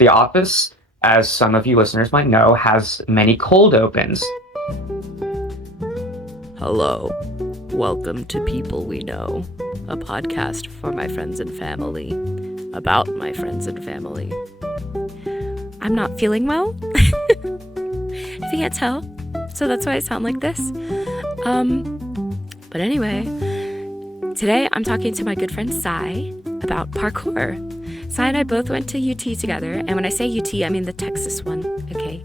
The Office, as some of you listeners might know, has many cold opens. Hello. Welcome to People We Know, a podcast for my friends and family, about my friends and family. I'm not feeling well, if you can't tell, so that's why I sound like this. But anyway, today I'm talking to my good friend Sai about parkour. Sai and I both went to UT together, and when I say UT, I mean the Texas one, okay?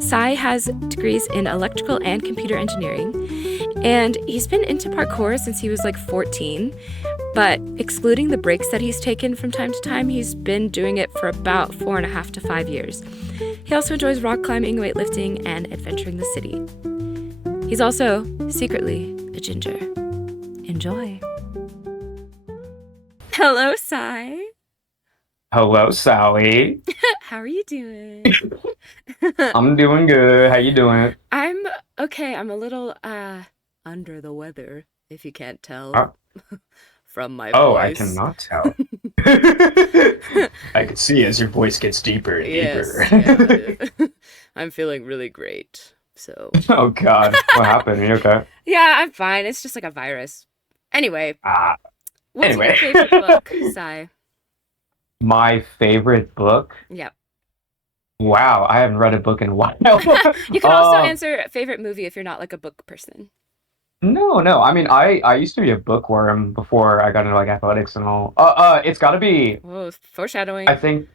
Sai has degrees in electrical and computer engineering, and he's been into parkour since he was like 14, but excluding the breaks that he's taken from time to time, he's been doing it for about 4.5 to 5 years. He also enjoys rock climbing, weightlifting, and adventuring the city. He's also secretly a ginger. Enjoy. Hello, Sai. Hello, Sally. How are you doing? I'm doing good. How you doing? I'm okay. I'm a little under the weather, if you can't tell Uh, from my I voice. cannot tell. I can see as your voice gets deeper and Yes, deeper. yeah. I'm feeling really great. So, Oh God, what happened? Are you okay? yeah, I'm fine. It's just like a virus. Anyway, Ah, what's your anyway. favorite book, Sai? My favorite book? Yep. Wow, I haven't read a book in a while. You can also answer favorite movie if you're not like a book person. No. I mean, I used to be a bookworm before I got into like athletics and all. It's got to be. Oh, I foreshadowing. think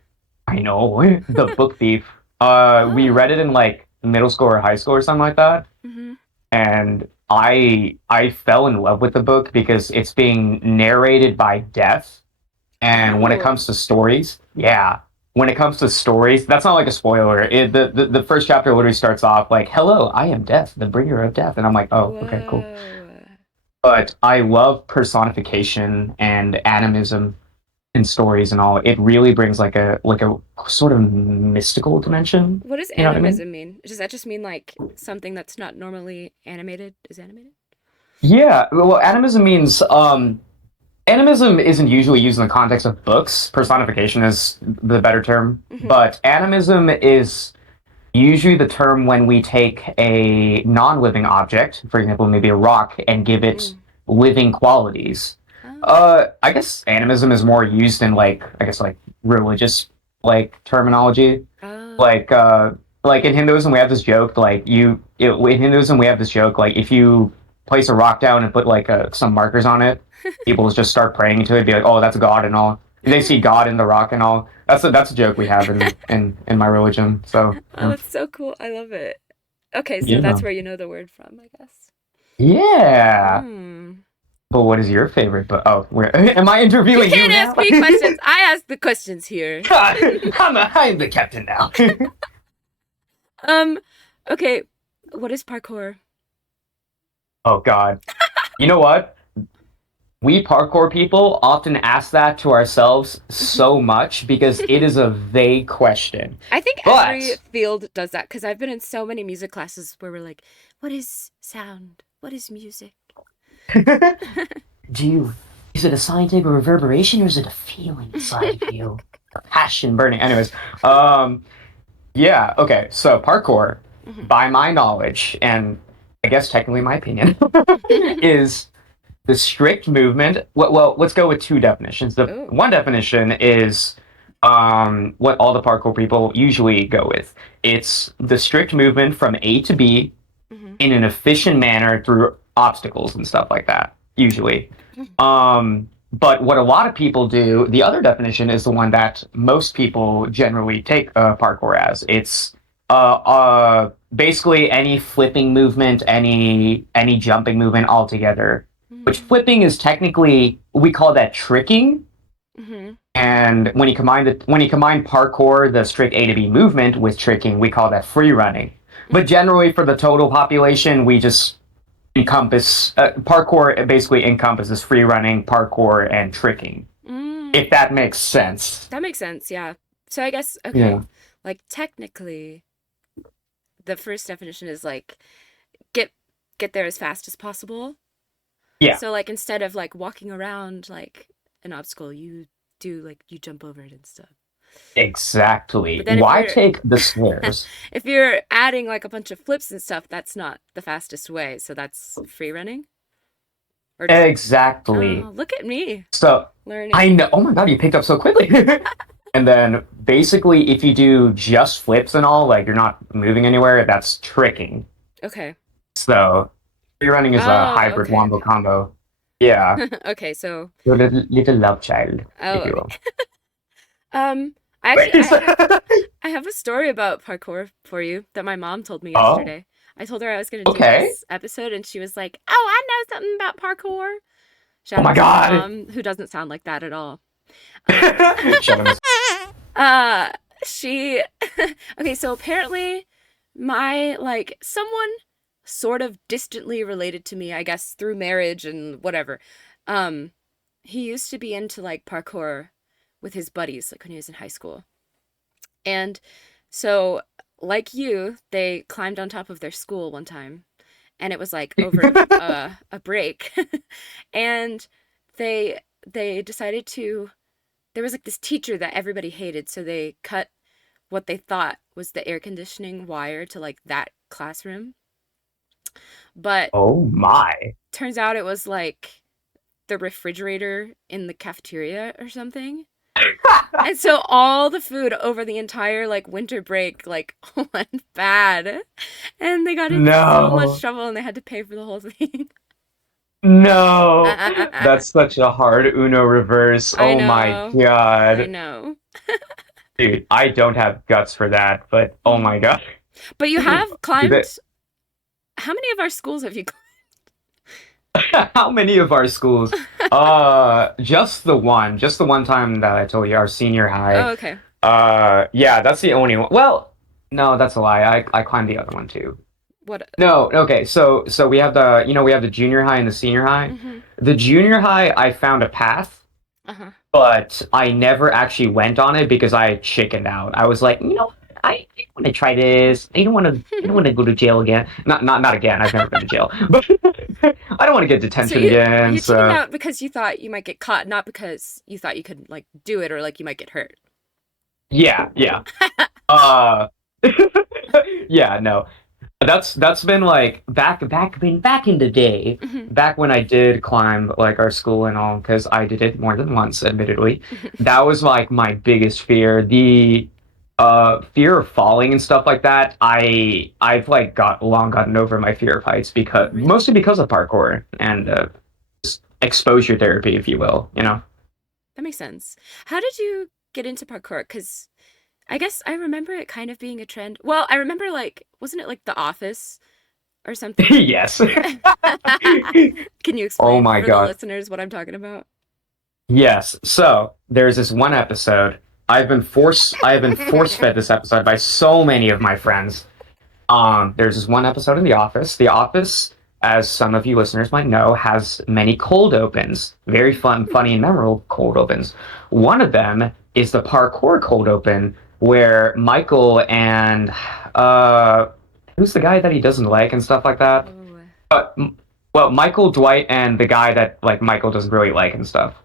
I know the Book Thief. We read Oh. it in like middle school or high school or something like that, Mm-hmm. and I fell in love with the book because it's being narrated by death. And when it Oh. comes to stories, yeah, when it comes to stories, that's not like a spoiler. The first chapter literally starts off like, "Hello, I am Death, the bringer of death," and I'm like, "Oh, okay, cool." Whoa. But I love personification and animism in stories and all. It really brings like a sort of mystical dimension. What does You know what I mean? animism mean? Does that just mean like something that's not normally animated is animated? Yeah. Well, animism isn't usually used in the context of books. Personification is the better term, Mm-hmm. but animism is usually the term when we take a non-living object, for example, maybe a rock, and give it Mm. living qualities. Oh. I guess animism is more used in like I guess like religious like terminology. Oh. Like like in Hinduism we have this joke like in Hinduism we have this joke like if you place a rock down and put like some markers on it, people just start praying to it, be like, oh, that's God and all. They see God in the rock and all. That's a joke we have in my religion. So Oh, that's so cool. I love it. Okay, so yeah, that's where you know the word from, I guess. yeah. Hmm. But what is your favorite? But oh, where am I You interviewing you can't now? ask me questions. I ask the questions here. I'm the captain now. Um, okay, what is parkour? Oh God, you know what? We parkour people often ask that to ourselves Mhm. so much because it is a vague question. I think every But field does that because I've been in so many music classes where we're like, what is sound? What is music? do you is it a scientific reverberation or is it a feeling inside of you? A passion burning. Anyways, yeah, okay. So parkour, Mhm. by my knowledge, and I guess technically my opinion, is the strict movement. Well, let's go with two definitions. The Oh. one definition is what all the parkour people usually go with. It's the strict movement from A to B Mhm. in an efficient manner through obstacles and stuff like that, usually. But what a lot of people do, the other definition is the one that most people generally take parkour as. It's basically any flipping movement, any jumping movement altogether. Which Mhm. flipping is technically we call that tricking. Mhm. And when you combine parkour, the strict A to B movement with tricking, we call that free running. But generally, for the total population, we just encompass parkour. It basically encompasses free running, parkour, and tricking. Mm. If that makes sense. That makes sense, yeah. So I guess, okay, Yeah. like technically, the first definition is like get get there as fast as possible. Yeah. So like instead of like walking around like an obstacle, you do like you jump over it and stuff. Exactly. But then Why take the stairs? if you're adding like a bunch of flips and stuff, that's not the fastest way. So that's free running. Or Exactly. oh, look at me So I learning. know. Oh my God, you picked up so quickly. And then basically, if you do just flips and all, like you're not moving anywhere, that's tricking. Okay. So free running is a Oh, hybrid okay, wombo okay. combo. Yeah, Okay, so your little love child, if oh, you okay. will. Um, I actually I have a story about parkour for you that my mom told me Oh, yesterday. I told her I was going to do okay. this episode and she was like, "Oh, I know something about parkour." Oh Shout my out to my God. mom who doesn't sound like that at all. Um Shut up. uh she okay, so apparently my like someone sort of distantly related to me, I guess through marriage and whatever. Um he used to be into like parkour with his buddies like when he was in high school. And so, like you, they climbed on top of their school one time, and it was like over a break, and they decided to. There was like this teacher that everybody hated, so they cut what they thought was the air conditioning wire to like that classroom. But Oh my. turns out it was like the refrigerator in the cafeteria or something. And so all the food over the entire like winter break like went bad. And they got in so much No. trouble and they had to pay for the whole thing. No. I That's such a hard Uno reverse. Oh my know. I God. know. Dude, I don't have guts for that, but oh my Mhm. God. But you have That- climbed. How many of our schools have you How many of our schools? Just the one time that I told you, our senior high. Oh, okay. Yeah, that's the only one. Well, no, that's a lie. I climbed the other one too. What? No, okay. So we have the, we have the junior high and the senior high. Mm-hmm. The junior high, I found a path, Uh-huh. but I never actually went on it because I chickened out. I was like, I want to try this. I don't want to go to jail again. Not again. I've never been to jail, but I don't want to get So detention you again. chickened So out because you thought you might get caught, not because you thought you could like do it or like you might get hurt. yeah, yeah. Uh, yeah, no. That's been like back in the day, Mm-hmm. back when I did climb like our school and all, because I did it more than once, admittedly. That was like my biggest fear. The fear of falling and stuff like that. I've like gotten over my fear of heights Oh, because really? mostly because of parkour and exposure therapy, if you will, you know. That makes sense. How did you get into parkour? Because I guess I remember it kind of being a trend. Well, I remember like, wasn't it like The Office or something? Yes. Can you Oh explain my for the God. listeners what I'm talking about? Yes. So there's this one episode. I have been force fed this episode by so many of my friends. There's this one episode in The Office. The Office, as some of you listeners might know, has many cold opens. Very fun, funny, and memorable cold opens. One of them is the parkour cold open where Michael and uh who's the guy that he doesn't like and stuff like that? Oh, Well, Michael, Dwight, and the guy that like Michael doesn't really like and stuff.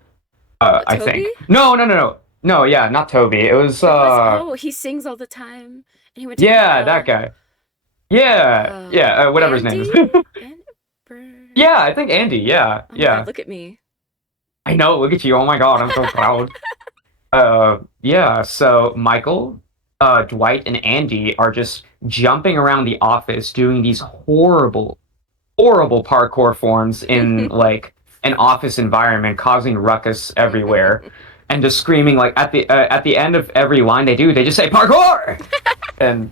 I Toby? think. No, no, no, no. No, yeah, not Toby. It was It was, oh, he sings all the time and he went to yeah, that Yale. guy. Yeah, yeah, whatever his name is. Andy? And Yeah, I think Andy. Yeah, oh my God, yeah. look at me. I know. Look at you. Oh my God, I'm so proud. Yeah. So Michael, Dwight, and Andy are just jumping around the office doing these horrible parkour forms in like an office environment, causing ruckus everywhere, and just screaming like at the end of every line they do, they just say parkour, and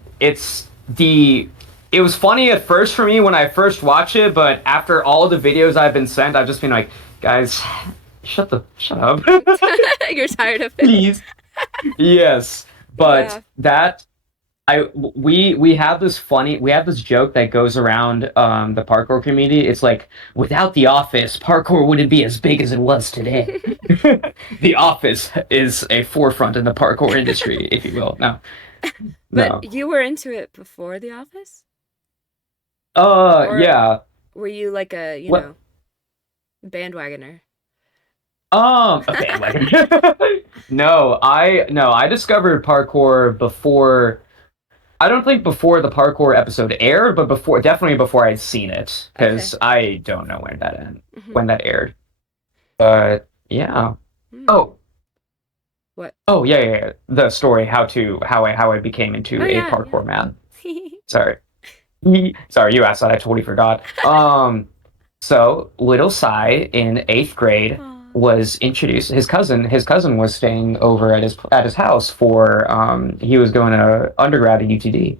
it was funny at first for me when I first watched it, but after all the videos I've been sent, I've just been like, guys, shut up, You're tired of it. please. Yes, but Yeah. that we have this joke that goes around the parkour community. It's like without the office, parkour wouldn't be as big as it was today. The office is a forefront in the parkour industry, if you will. No, But no. you were into it before The Office? Or Yeah. were you like a, What? bandwagoner? Okay, like no, I discovered parkour before. I don't think before the parkour episode aired, but before, definitely before I'd seen it, Okay. because I don't know Hmm. when that aired. But yeah. Hmm. Oh, What? oh yeah. The story how I became into Oh a yeah, parkour man. yeah. Sorry. Sorry, you asked that. I totally forgot. So little Sai in eighth grade Aw. was introduced. His cousin was staying over at his house for he was going to undergrad at UTD,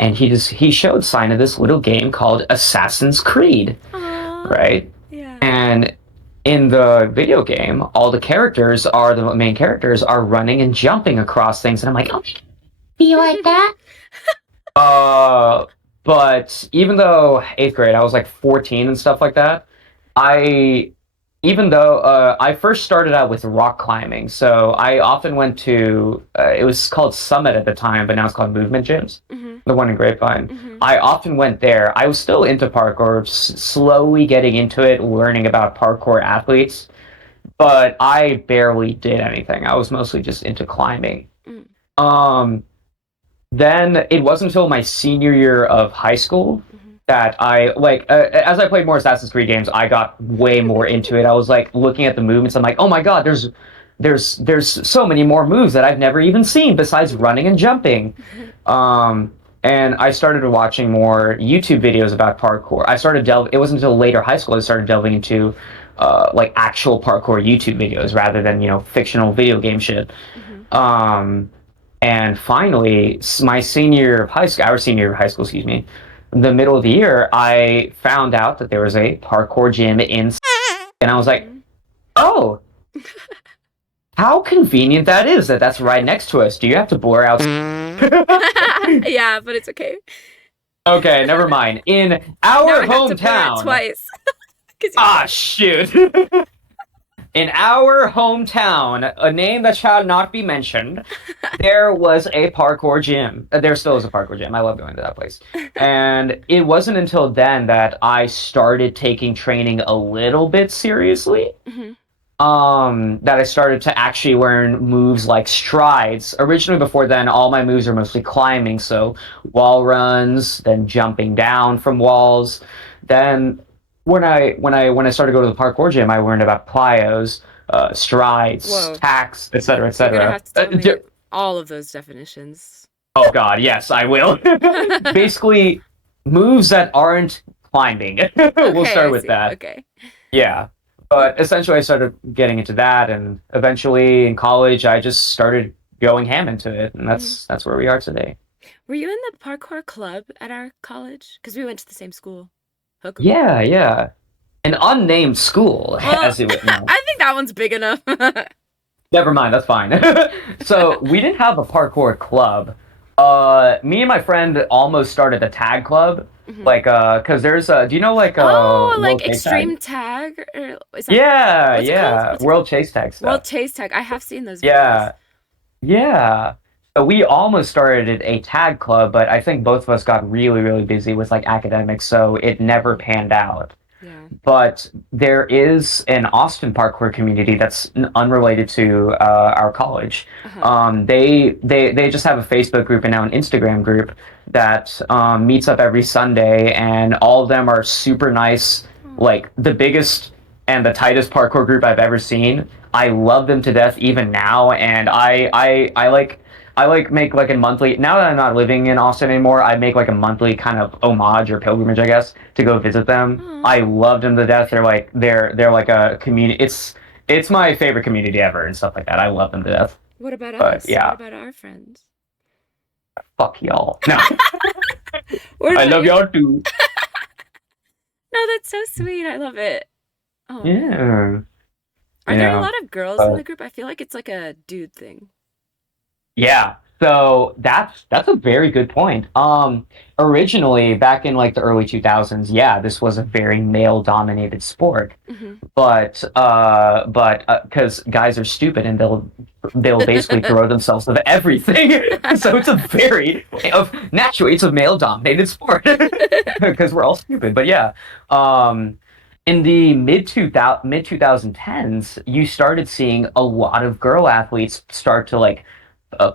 and Mhm. he showed Sai this little game called Assassin's Creed, Aw. right? Yeah. And in the video game, all the main characters are running and jumping across things, and I'm like, oh, be like that. Uh, but even though eighth grade, I was like 14 and stuff like that, I, even though I first started out with rock climbing, so I often went to, it was called Summit at the time, but now it's called Movement Gyms, Mhm. the one in Grapevine. Mhm. I often went there. I was still into parkour, slowly getting into it, learning about parkour athletes, but I barely did anything. I was mostly just into climbing. Mm. Um, then it wasn't until my senior year of high school Mhm. that as I played more Assassin's Creed games, I got way more into it. I was like looking at the movements. I'm like, oh my god, there's so many more moves that I've never even seen besides running and jumping. Um, and I started watching more YouTube videos about parkour. It wasn't until later high school I started delving into like actual parkour YouTube videos rather than fictional video game shit. Mhm. Um, and finally, my senior year of high school, our senior year of high school, excuse me, the middle of the year, I found out that there was a parkour gym and I was like, Mhm. oh, how convenient that is that's right next to us. Do you have to blur out? Yeah, but it's okay. Okay, never mind. In Now our I have to blur it hometown, twice because you said shoot. In our hometown, a name that shall not be mentioned, there was a parkour gym. There still is a parkour gym. I love going to that place. And it wasn't until then that I started taking training a little bit seriously. Mhm. That I started to actually learn moves like strides. Originally, before then, all my moves are mostly climbing, so wall runs, then jumping down from walls. Then, when I started to go to the parkour gym, I learned about plyos, strides, Whoa. tacks, etc., You're gonna etc. have to tell me all of those definitions. Oh God, yes, I will. Basically, moves that aren't climbing. We'll Okay, start I with see. that. Okay. Yeah. But essentially, I started getting into that, and eventually in college, I just started going ham into it, and Mhm. that's where we are today. Were you in the parkour club at our college? Because we went to the same school, Hokum. Yeah, yeah. An unnamed school, Well, as it would. No, I think that one's big enough. never mind. That's fine. So we didn't have a parkour club. Me and my friend almost started a tag club, Mhm. like, cause there's do you know like Oh, like World Chase Tag? extreme tag, or is that Yeah, what's it called? yeah. What's it World called? Chase Tag World stuff. Chase Tag. I have seen those videos. Yeah. Yeah. So we almost started a tag club, but I think both of us got really, really busy with like academics, so it never panned out. Yeah. But there is an Austin parkour community that's unrelated to our college. Uh-huh. They just have a Facebook group and now an Instagram group that meets up every Sunday, and all of them are super nice, Aw. like the biggest and the tightest parkour group I've ever seen. I love them to death even now, and I like make like a monthly. Now that I'm not living in Austin anymore, I make like a monthly kind of homage or pilgrimage, I guess, to go visit them. Aw. I loved them to death. They're like a community. It's my favorite community ever and stuff like that. I love them to death. What about But us? What yeah, about our friends? fuck y'all. No, What I about love you? y'all too. No, that's so sweet. I love it. Oh man. Yeah, Are there a yeah. lot of girls in But the group? I feel like it's like a dude thing. yeah. So that's a very good point. Originally back in like the early 2000s, yeah, this was a very male dominated sport. Hmm. But because guys are stupid and they'll basically throw themselves into everything. So it's a very of naturally it's a male dominated sport because we're all stupid. But yeah, um, in the mid 2010s, you started seeing a lot of girl athletes start to like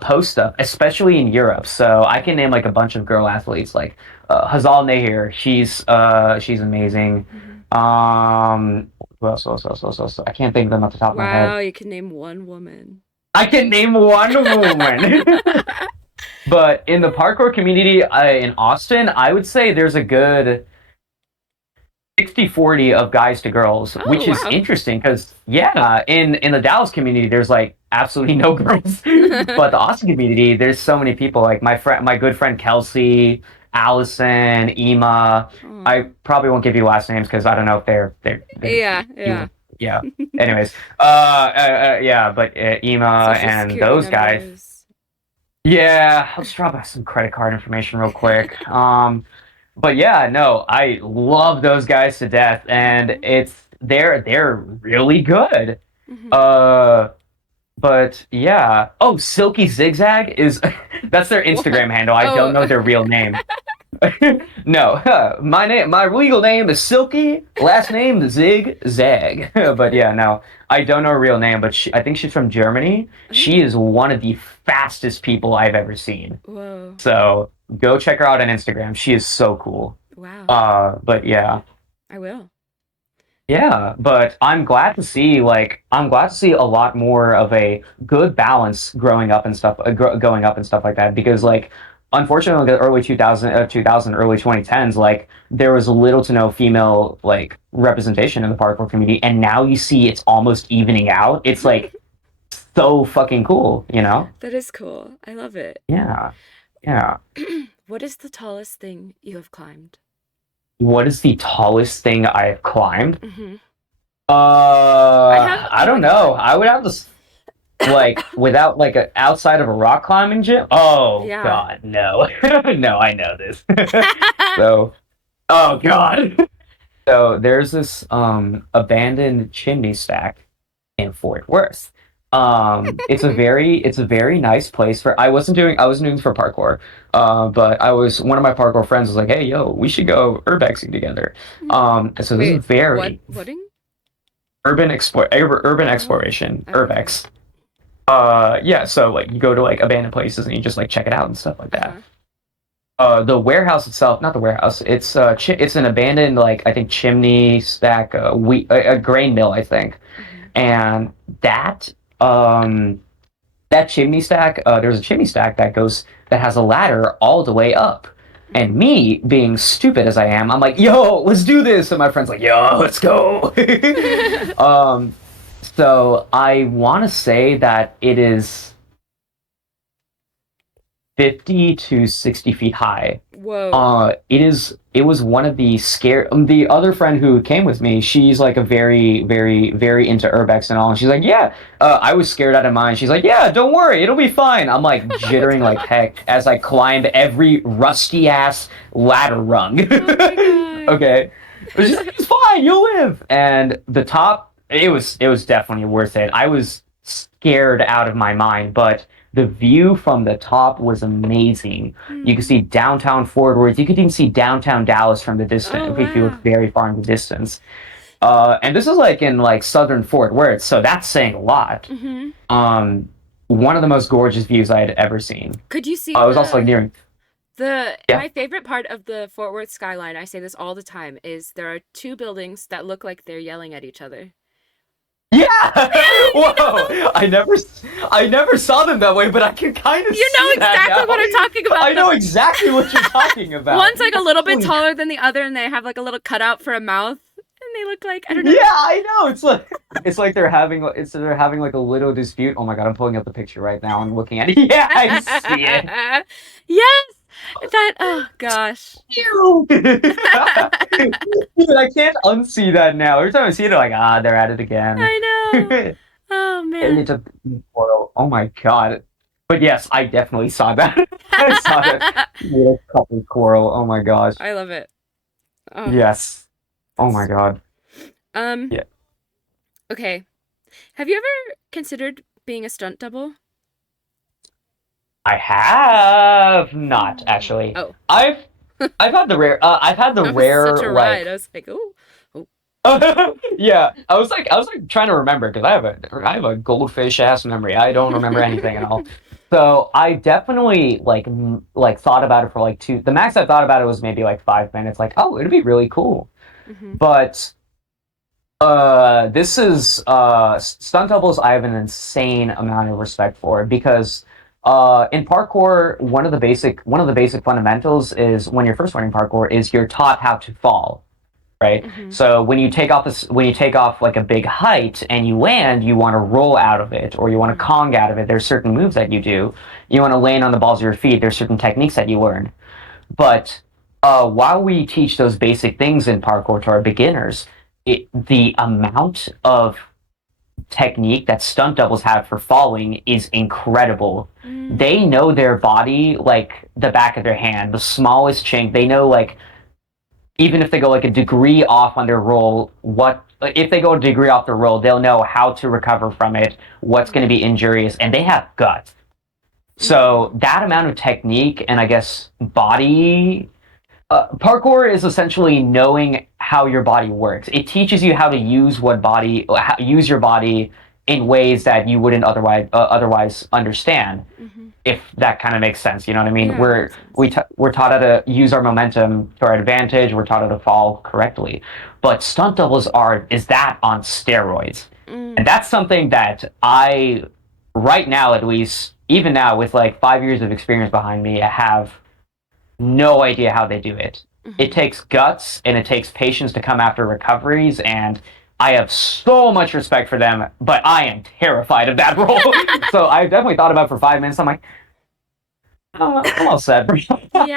post stuff, especially in Europe. So I can name like a bunch of girl athletes, like Hazal Nahir. She's amazing. Hmm. Who else? I can't think of them off the top of my head. Wow, you can name one woman. I can name one woman. But in the parkour community in Austin, I would say there's a good 60-40 of guys to girls, Oh, which is wow. interesting because yeah, in the Dallas community there's like absolutely no girls. But the Austin community, there's so many people like my good friend Kelsey, Allison, Ema. Aw. I probably won't give you last names because I don't know if they're Yeah, you yeah. would yeah. Anyways, yeah, but Ema Social and security those guys. numbers. Yeah, let's drop us some credit card information real quick. But yeah, no, I love those guys to death, and they're really good. Hmm. Uh, but yeah. Oh, Silky Zigzag is that's their What? Instagram handle. I don't Oh, know their real name. No, my legal name is Silky, last name Zig Zag. But yeah, no, I don't know her real name, but I think she's from Germany. She oh, is one of the fastest people I've ever seen. whoa. So go check her out on Instagram. She is so cool. Wow. But yeah. I will. Yeah, but I'm glad to see a lot more of a good balance growing up and stuff going up and stuff like that because like unfortunately the early 2000 early 2010s like there was little to no female like representation in the parkour community and now you see it's almost evening out. It's like so fucking cool, you know? That is cool. I love it. Yeah. Yeah. What is the tallest thing you have climbed? What is the tallest thing I've climbed? Hmm. I have, I oh my don't know. God. I would have to like without like outside of a rock climbing gym. Oh Yeah. God, no, no, I know this. So, oh God. So there's this abandoned chimney stack in Fort Worth. It's a very nice place for. I wasn't doing this for parkour. But I was one of my parkour friends was like, hey, yo, we should go urbexing together. So this Wait, is what? very Wedding? urban Oh, exploration, okay. urbex. Yeah, so like you go to like abandoned places and you just like check it out and stuff like that. Uh-huh. The warehouse itself, not the warehouse, it's an abandoned like I think chimney stack, a grain mill, I think. Hmm. And um that chimney stack, there's a chimney stack that has a ladder all the way up. And Hmm. me, being stupid as I am, I'm like, yo, let's do this. And my friend's like, yo, let's go. um, so I want to say that it is 50 to 60 feet high. Whoa. It was one of the scare. The other friend who came with me, she's like a very into urbex and all. And she's like, yeah. I was scared out of mine. She's like, yeah, don't worry, it'll be fine. I'm like Oh jittering like God. heck as I climbed every rusty ass ladder rung. Oh my God. Okay, she's like, it's fine, you'll live. And the top, it was definitely worth it. I was scared out of my mind, but the view from the top was amazing. You could Hmm. see downtown Fort Worth. You could even see downtown Dallas from the Oh distance if you look wow. very far in the distance. And this is like in like southern Fort Worth, so that's saying a lot. Hmm. Um, one of the most gorgeous views I had ever seen. Could you see It was also like near, the yeah, my favorite part of the Fort Worth skyline, I say this all the time, is there are two buildings that look like they're yelling at each other. yeah. You know, Whoa, I never saw them that way, but I can kind of you know see that exactly what now. I'm talking about. I know The exactly what you're talking about. one's like a little bit Holy taller than the other, and they have like a little cutout for a mouth, and they look like I don't yeah, know. I know. It's like they're having like a little dispute. Oh my god, I'm pulling up the picture right now and looking at it. Yeah, I see it. Yes, that. Oh gosh. Ew. Dude, I can't unsee that now. Every time I see it, I'm like, ah, they're at it again. I know. Oh And man. it's a portal. Oh my god. But yes, I definitely saw that. I saw that little couple coral. Oh my gosh. I love it. Oh, Yes. Oh my that's god. um. Yeah. Okay. Have you ever considered being a stunt double? I have not Ooh. actually. Oh, I've I've had the rare that was such a ride. I like was like, oh, oh. Yeah, I was like trying to remember because I have a goldfish ass memory. I don't remember anything at all. So I definitely like thought about it for like two. The max I thought about it was maybe like 5 minutes. Like, oh, it'd be really cool. Hmm. But this is stunt doubles. I have an insane amount of respect for because in parkour, one of the basic fundamentals is when you're first learning parkour is you're taught how to fall, right? Hmm. So when you take off like a big height and you land, you want to roll out of it or you want to Hmm. Kong out of it. There's certain moves that you do. You want to land on the balls of your feet. There's certain techniques that you learn. But while we teach those basic things in parkour to our beginners, the amount of technique that stunt doubles have for falling is incredible. Mm. They know their body like the back of their hand, the smallest chink. They know like even if they go like a degree off on their roll, what if they go a degree off the roll, they'll know how to recover from it, what's going to be injurious, and they have guts. So Mm. that amount of technique and I guess body parkour is essentially knowing how your body works. It teaches you how to use your body in ways that you wouldn't otherwise understand. Hmm. If that kind of makes sense, you know what I mean? Yeah, that makes sense. We're taught how to use our momentum to our advantage. We're taught how to fall correctly, but stunt doubles are is that on steroids, and Mm. that's something that I right now at least even now with like 5 years of experience behind me, I have no idea how they do it. It Hmm. takes guts and it takes patience to come after recoveries, and I have so much respect for them, but I am terrified of that role. So I definitely thought about it for 5 minutes. I'm like, oh, I'm all set.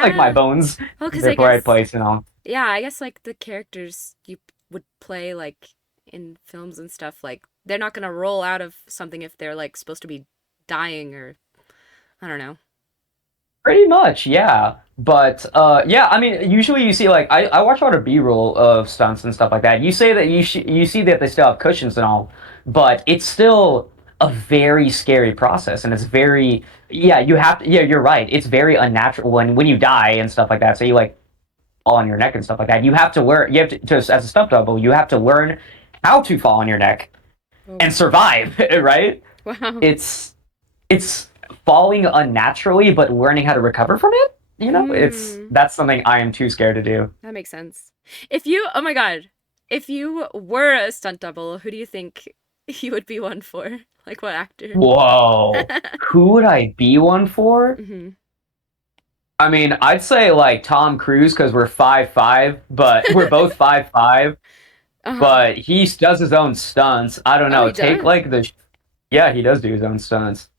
Like my Yeah. bones, Well, because they're I the right guess, place, you know. yeah, I guess like the characters you would play like in films and stuff, like they're not gonna roll out of something if they're like supposed to be dying or I don't know. Pretty much, yeah. But yeah, I mean, usually you see like I watch a lot of B-roll of stunts and stuff like that. You say that you see that they still have cushions and all, but it's still a very scary process, and it's very yeah. You have to yeah. You're right. It's very unnatural when you die and stuff like that. So you like fall on your neck and stuff like that. You have to learn. You have to as a stunt double. You have to learn how to fall on your neck Oh and wow. survive. Right? Wow. It's falling unnaturally, but learning how to recover from it. You know, it's Mm, that's something I am too scared to do. that makes sense. If you, oh my God, if you were a stunt double, who do you think you would be one for? Like what actor? Whoa, who would I be one for? Hmm. I mean, I'd say like Tom Cruise because we're 5'5", but we're both 5'5", Uh-huh. but he does his own stunts. I don't Oh, know. he Take does? like the yeah, he does do his own stunts.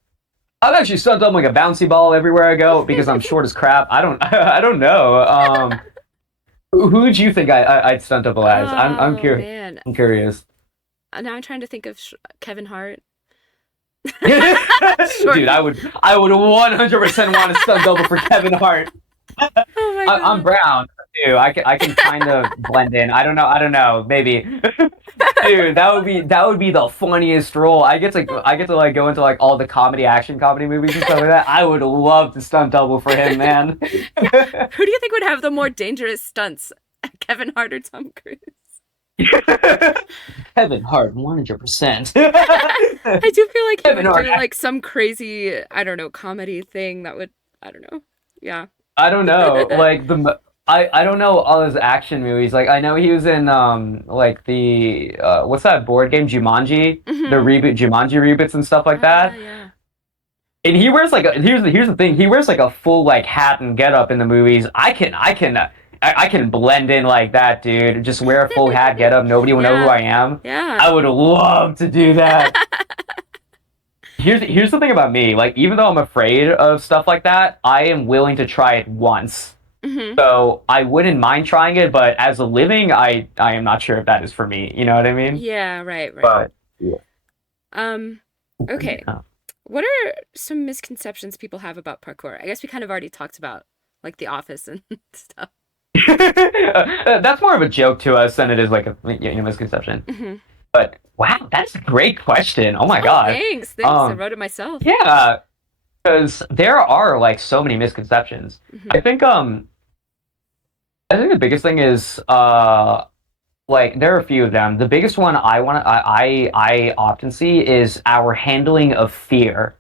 I've actually stunt up like a bouncy ball everywhere I go because I'm short as crap. I don't I don't know. Who would you think I'd stunt double as? I'm Oh curious. man. I'm curious. Now I'm trying to think of Kevin Hart. Short. Dude, I would 100% want to stunt double for Kevin Hart. Oh my I'm God. brown too. I can kind of blend in. I don't know, maybe. Dude, that would be the funniest role. I get to like go into like all the comedy movies and stuff like that. I would love to stunt double for him, man. Who do you think would have the more dangerous stunts? Kevin Hart or Tom Cruise? Kevin Hart, 100%. I do feel like he Kevin would Hart. do like some crazy, I don't know, comedy thing that would, I don't know. Yeah. I don't know. I don't know all his action movies. Like I know he was in like the what's that board game Jumanji, the Hmm. reboot Jumanji reboots and stuff like Ah, that. yeah. And he wears like here's the thing. He wears like a full like hat and get up in the movies. I can blend in like that, dude. Just wear a full hat, get up. Nobody will know who Yeah. I am. Yeah. I would love to do that. Here's the thing about me. Like even though I'm afraid of stuff like that, I am willing to try it once. Hmm. So I wouldn't mind trying it, but as a living, I am not sure if that is for me. You know what I mean? Yeah, right, right. But yeah. Um, okay. What are some misconceptions people have about parkour? I guess we kind of already talked about like The Office and stuff. That's more of a joke to us than it is like a misconception. Hmm. But wow, that's a great question. Oh my Oh, god. thanks. Thanks. I Um, wrote it myself. yeah, because there are like so many misconceptions. Hmm. I think the biggest thing is like there are a few of them. The biggest one I often see is our handling of fear.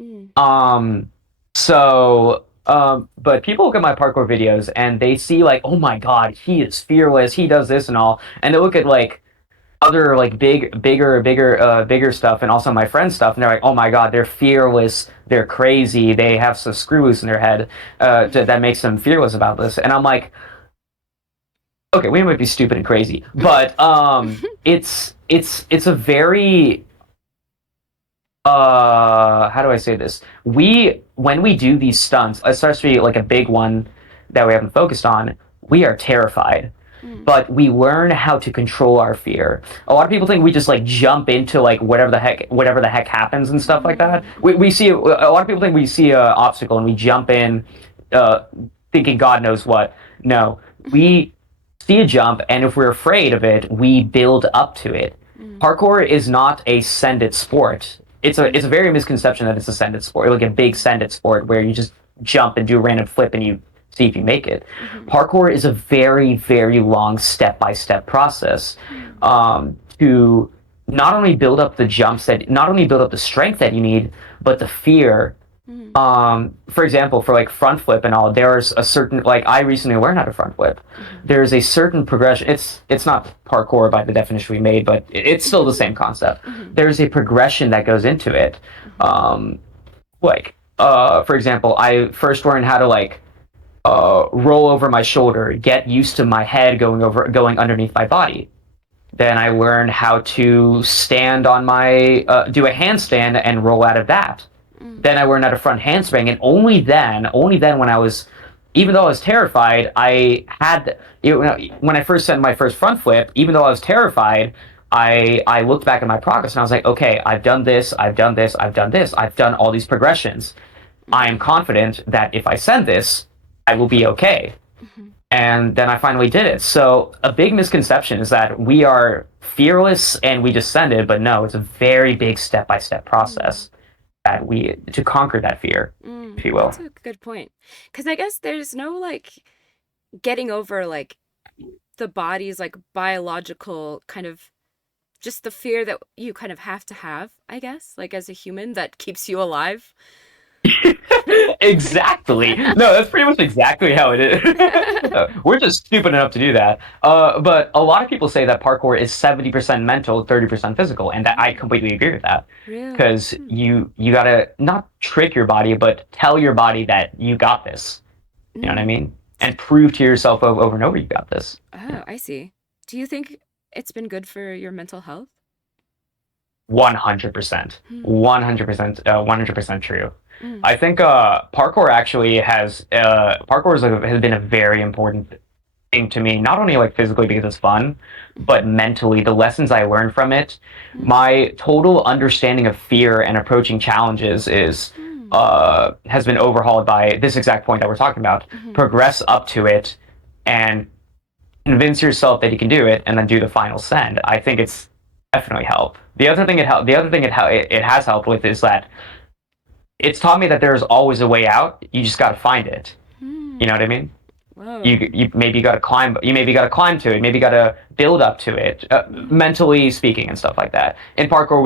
Mm. Um, but people look at my parkour videos and they see like, oh my God, he is fearless. He does this and all, and they look at like other like bigger stuff, and also my friends' stuff, and they're like, oh my God, they're fearless. They're crazy. They have some screw loose in their head that makes them fearless about this. And I'm like, okay, we might be stupid and crazy, but it's a very how do I say this? We when we do these stunts, especially like a big one that we haven't focused on, we are terrified. Mm. But we learn how to control our fear. A lot of people think we just like jump into like whatever the heck happens and stuff like that. We see a lot of people think we see a obstacle and we jump in, uh, thinking God knows what. No, we see a jump, and if we're afraid of it, we build up to it. Mm. Parkour is not a send it sport. It's a very misconception that it's a send it sport, like a big send it sport where you just jump and do a random flip and you see if you make it. Mhm. Parkour is a very, very long step by step process to not only build up the jumps that not only build up the strength that you need, but the fear. Mm. For example, for like front flip and all, there's a certain like I recently learned how to front flip. Mhm. There's a certain progression. It's not parkour by the definition we made, but it's still the same concept. Mhm. There's a progression that goes into it. Mhm. For example, I first learned how to like roll over my shoulder, get used to my head going underneath my body. Then I learned how to stand on my do a handstand and roll out of that. Mm. Then I learned how to front handspring, and only then when I was, even though I was terrified, I had when I first sent my first front flip. Even though I was terrified, I looked back at my progress and I was like, okay, I've done this, I've done this, I've done this, I've done all these progressions. I am confident that if I send this, I will be okay. Mhm. And then I finally did it. So a big misconception is that we are fearless and we just send it, but no, it's a very big step by step Mm. process that we to conquer that fear, if you will. That's a good point. Because I guess there's no like getting over like the body's like biological kind of just the fear that you kind of have, I guess, like as a human that keeps you alive. Exactly. No, that's pretty much exactly how it is. We're just stupid enough to do that. But a lot of people say that parkour is 70% mental, 30% physical, and that I Mm. completely agree with that. Really? Because Hmm. you gotta not trick your body, but tell your body that you got this. You know what I Mm. mean? And prove to yourself over and over you got this. Oh, I see. Do you think it's been good for your mental health? 100%. Hmm. 100%. 100% true. Mm. I think parkour actually has been a very important thing to me, not only like physically because it's fun, Mhm. but mentally. The lessons I learned from it, Mm. my total understanding of fear and approaching challenges is Mm. has been overhauled by this exact point that we're talking about. Mhm. Progress up to it and convince yourself that you can do it, and then do the final send. I think it's definitely helped. The other thing it has helped with is that it's taught me that there's always a way out. You just got to find it. You know Hmm. what I mean? Whoa. You maybe got to climb. You maybe got to climb to it. Maybe got to build up to it, Mm. mentally speaking and stuff like that. In parkour,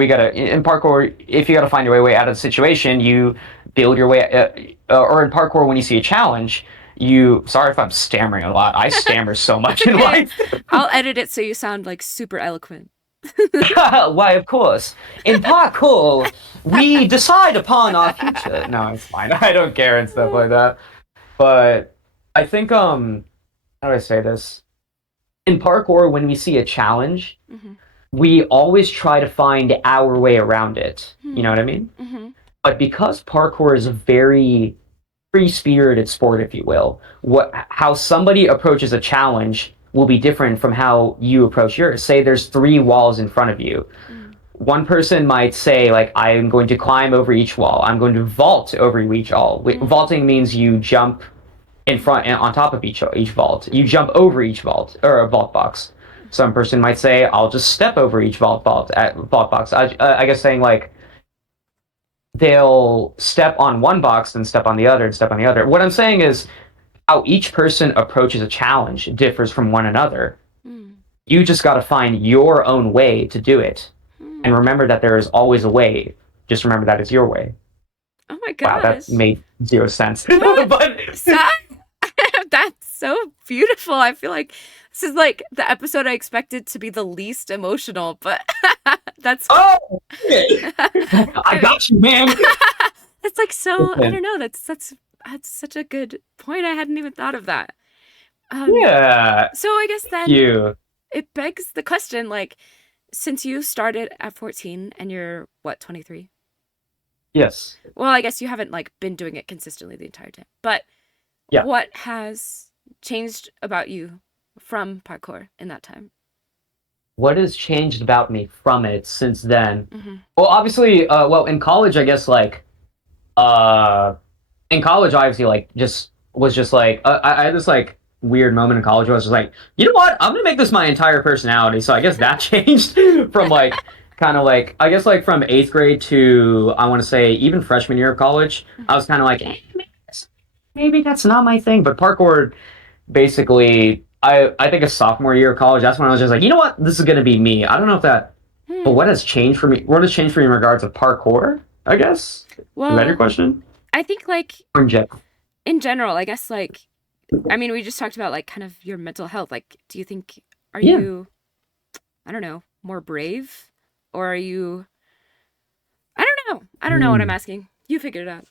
if you got to find your way out of the situation, you build your way. Or in parkour, when you see a challenge, you. Sorry if I'm stammering a lot. I stammer so It's much in okay. life. I'll edit it so you sound like super eloquent. Why, of course. In parkour, we decide upon our future. No, it's fine. I don't care and stuff like that. But I think how do I say this? In parkour, when we see a challenge, Mhm. we always try to find our way around it. You know Hmm. what I mean? Mhm. But because parkour is a very free spirited sport, if you will, how somebody approaches a challenge will be different from how you approach yours. Say there's three walls in front of you. Mm. One person might say, like, I'm going to climb over each wall. I'm going to vault over each wall. Mm. Vaulting means you jump in front and on top of each vault. You jump over each vault or a vault box. Some person might say, "I'll just step over each vault box." I guess saying like they'll step on one box, then step on the other, and step on the other. What I'm saying is how each person approaches a challenge differs from one another. Mm. You just got to find your own way to do it. Hmm. And remember that there is always a way. Just remember that it's your way. Oh my Wow, that gosh. made zero sense. What? But Sai? That's so beautiful. I feel like this is like the episode I expected to be the least emotional, but that's oh, I got you, man. that's like so I Listen, don't know, that's such a good point. I hadn't even thought of that. Um yeah, so I guess then you. it begs the question like since you started at 14 and you're what 23? Yes. Well, I guess you haven't like been doing it consistently the entire time. But Yeah. what has changed about you from parkour in that time? What has changed about me from it since then? Hmm. Well, obviously, well, in college, I guess uh, in college, obviously, just was just I had this weird moment in college where I was just like, you know what? I'm gonna make this my entire personality. So I guess that changed from kind of I guess from eighth grade to I want to say even freshman year of college. I was kind of like, maybe that's not my thing. But parkour basically, I think a sophomore year of college, that's when I was just like, you know what, this is gonna be me. I don't know if that, but Hmm. what has changed for me? What has changed for me in regards of parkour? I guess is that your Well, question? I think like Or in general? in general, I guess like I mean, we just talked about like kind of your mental health. Like, do you think are Yeah. you I don't know, more brave or are you I don't know. I don't know what I'm Hmm. asking. You figured it out.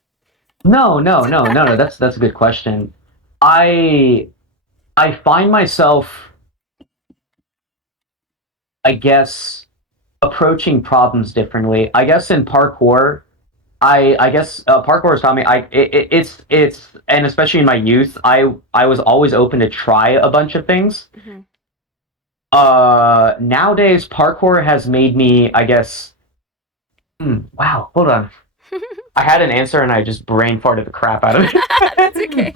No, no, no, no, no. That's a good question. I I find myself, I guess, approaching problems differently. I guess in parkour, I guess parkour has taught me it's and especially in my youth, I was always open to try a bunch of things. Hmm. Nowadays parkour has made me, I guess, wow, hold on. I had an answer and I just brain farted the crap out of That's it. okay.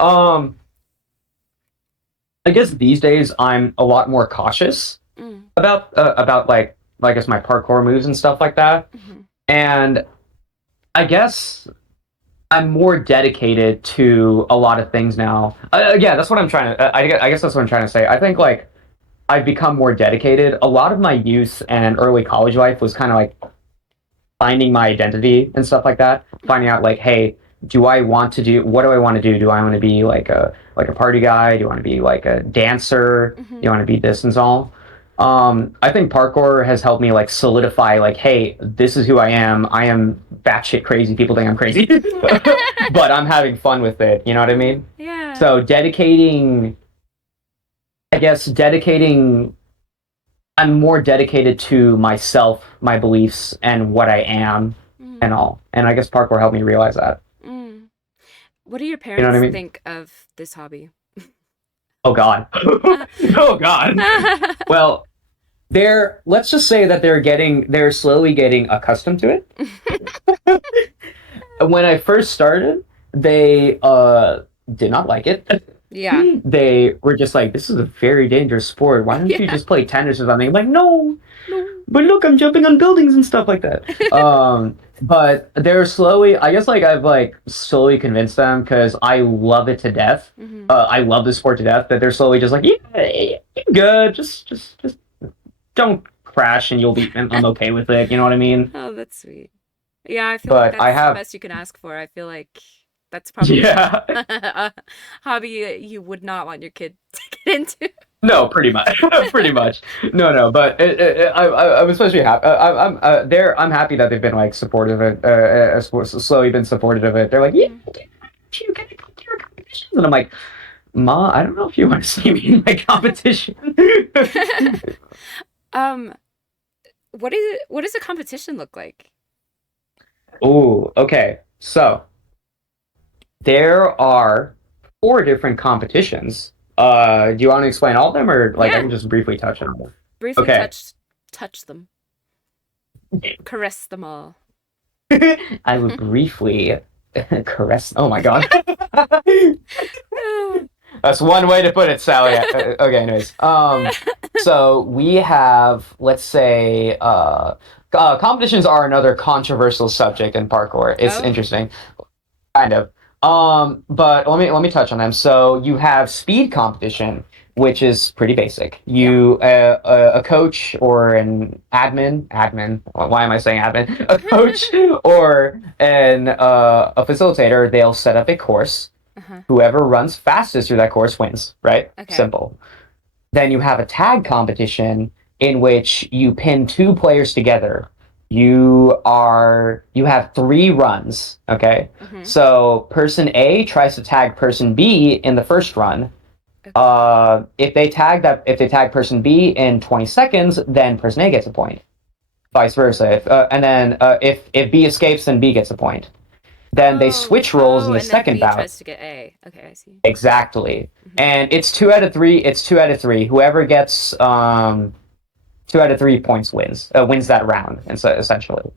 I guess these days I'm a lot more cautious Mm, about I guess my parkour moves and stuff like that. hmm. And I guess I'm more dedicated to a lot of things now. Yeah, that's what I'm trying to. I guess that's what I'm trying to say. I think I've become more dedicated. A lot of my youth and early college life was kind of finding my identity and stuff like that. Finding out hey, do I want to do what do I want to do? Do I want to be like a party guy? Do you want to be like a dancer? Do Hmm. you want to be this and all? I think parkour has helped me solidify hey, this is who I am. I am batshit crazy. People think I'm crazy, but I'm having fun with it. You know what I mean? Yeah. So I guess dedicating I'm more dedicated to myself, my beliefs, and what I am, and Mm, all. And I guess parkour helped me realize that. mm. What do your You know what I parents mean? think of this hobby? Oh God. Oh God. Well, let's just say that they're slowly getting accustomed to it. When I first started, they did not like it. Yeah. They were just like, "This is a very dangerous sport. Why don't you Yeah. just play tennis or something?" I'm like, no, No. but look, I'm jumping on buildings and stuff like that. But they're slowly, I guess, I've slowly convinced them because I love it to death. Hmm. I love the sport to death. That they're slowly just like, yeah, you're good. Just don't crash, and you'll be. And I'm okay with it. You know what I mean? Oh, that's sweet. Yeah, I feel like But I that's the have, best you can ask for. I feel like that's probably yeah, a hobby you would not want your kid to get into. no, pretty much, pretty much. No, no, but I'm especially happy. I'm happy that they've been supportive of it. Slowly been supportive of it. They're like, yeah, Mm. you get to come to your competitions, and I'm like, Ma, I don't know if you want to see me in my competition. Um, what does a competition look like? Oh, okay. So there are four different competitions. Do you want to explain all of them, or I Yeah, can just briefly touch on them? briefly Okay. touch them, caress them all. I would briefly caress. Oh my god. That's one way to put it, Sally. Okay, anyways. So we have, let's say, competitions are another controversial subject in parkour. It's Oh. interesting, kind of. But let me touch on them. So you have speed competition, which is pretty basic. Yeah. A coach or an admin. Why am I saying admin? A coach or an a facilitator. They'll set up a course. Uh-huh. Whoever runs fastest through that course wins. Right? Okay. Simple. Then you have a tag competition in which you pin two players together. You have three runs, okay? Mm-hmm. So person A tries to tag person B in the first run. Okay. If they tag person B in 20 seconds, then person A gets a point. Vice versa. If B escapes, then B gets a point. Then they switch roles in the And then second B bout. tries to get A. Okay, I see. Exactly. Mm-hmm. And it's two out of three. It's two out of three. Whoever gets 2 out of 3 points wins that round. And so essentially,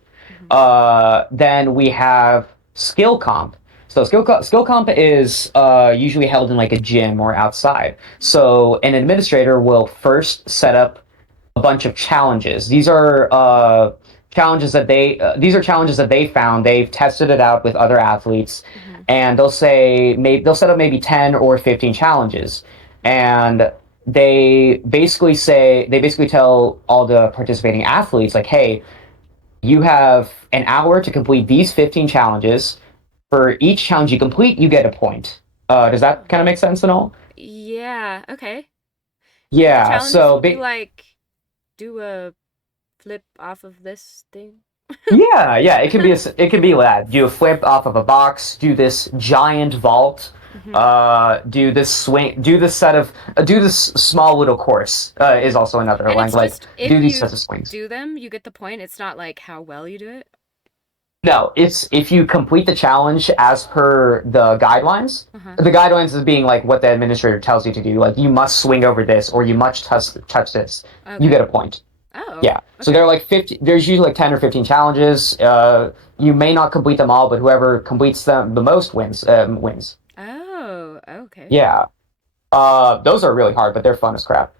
Mm-hmm. then we have skill comp. So skill comp is usually held in like a gym or outside. So an administrator will first set up a bunch of challenges. These are challenges that they found. They've tested it out with other athletes, Mm-hmm. and they'll set up maybe 10 or 15 challenges, and they basically tell all the participating athletes like, hey, you have an hour to complete these 15 challenges. For each challenge you complete, you get a point. Does that kind of make sense at all? Yeah, okay. And the Yeah. challenges So will be like do a flip off of this thing. yeah, it can be that. Do a flip off of a box, do this giant vault, Mm-hmm. do this swing, do this small little course, is also another And like it's just if do these you sorts of swings. do them, you get the point. It's not like how well you do it. No, it's if you complete the challenge as per the guidelines. Uh-huh. The guidelines is being like what the administrator tells you to do. Like you must swing over this or you must touch this. You Okay. get a point. Oh, Yeah. So okay. there are like 50. There's usually like 10 or 15 challenges. You may not complete them all, but whoever completes them the most wins. Wins. Oh, okay. Yeah. Those are really hard, but they're fun as crap.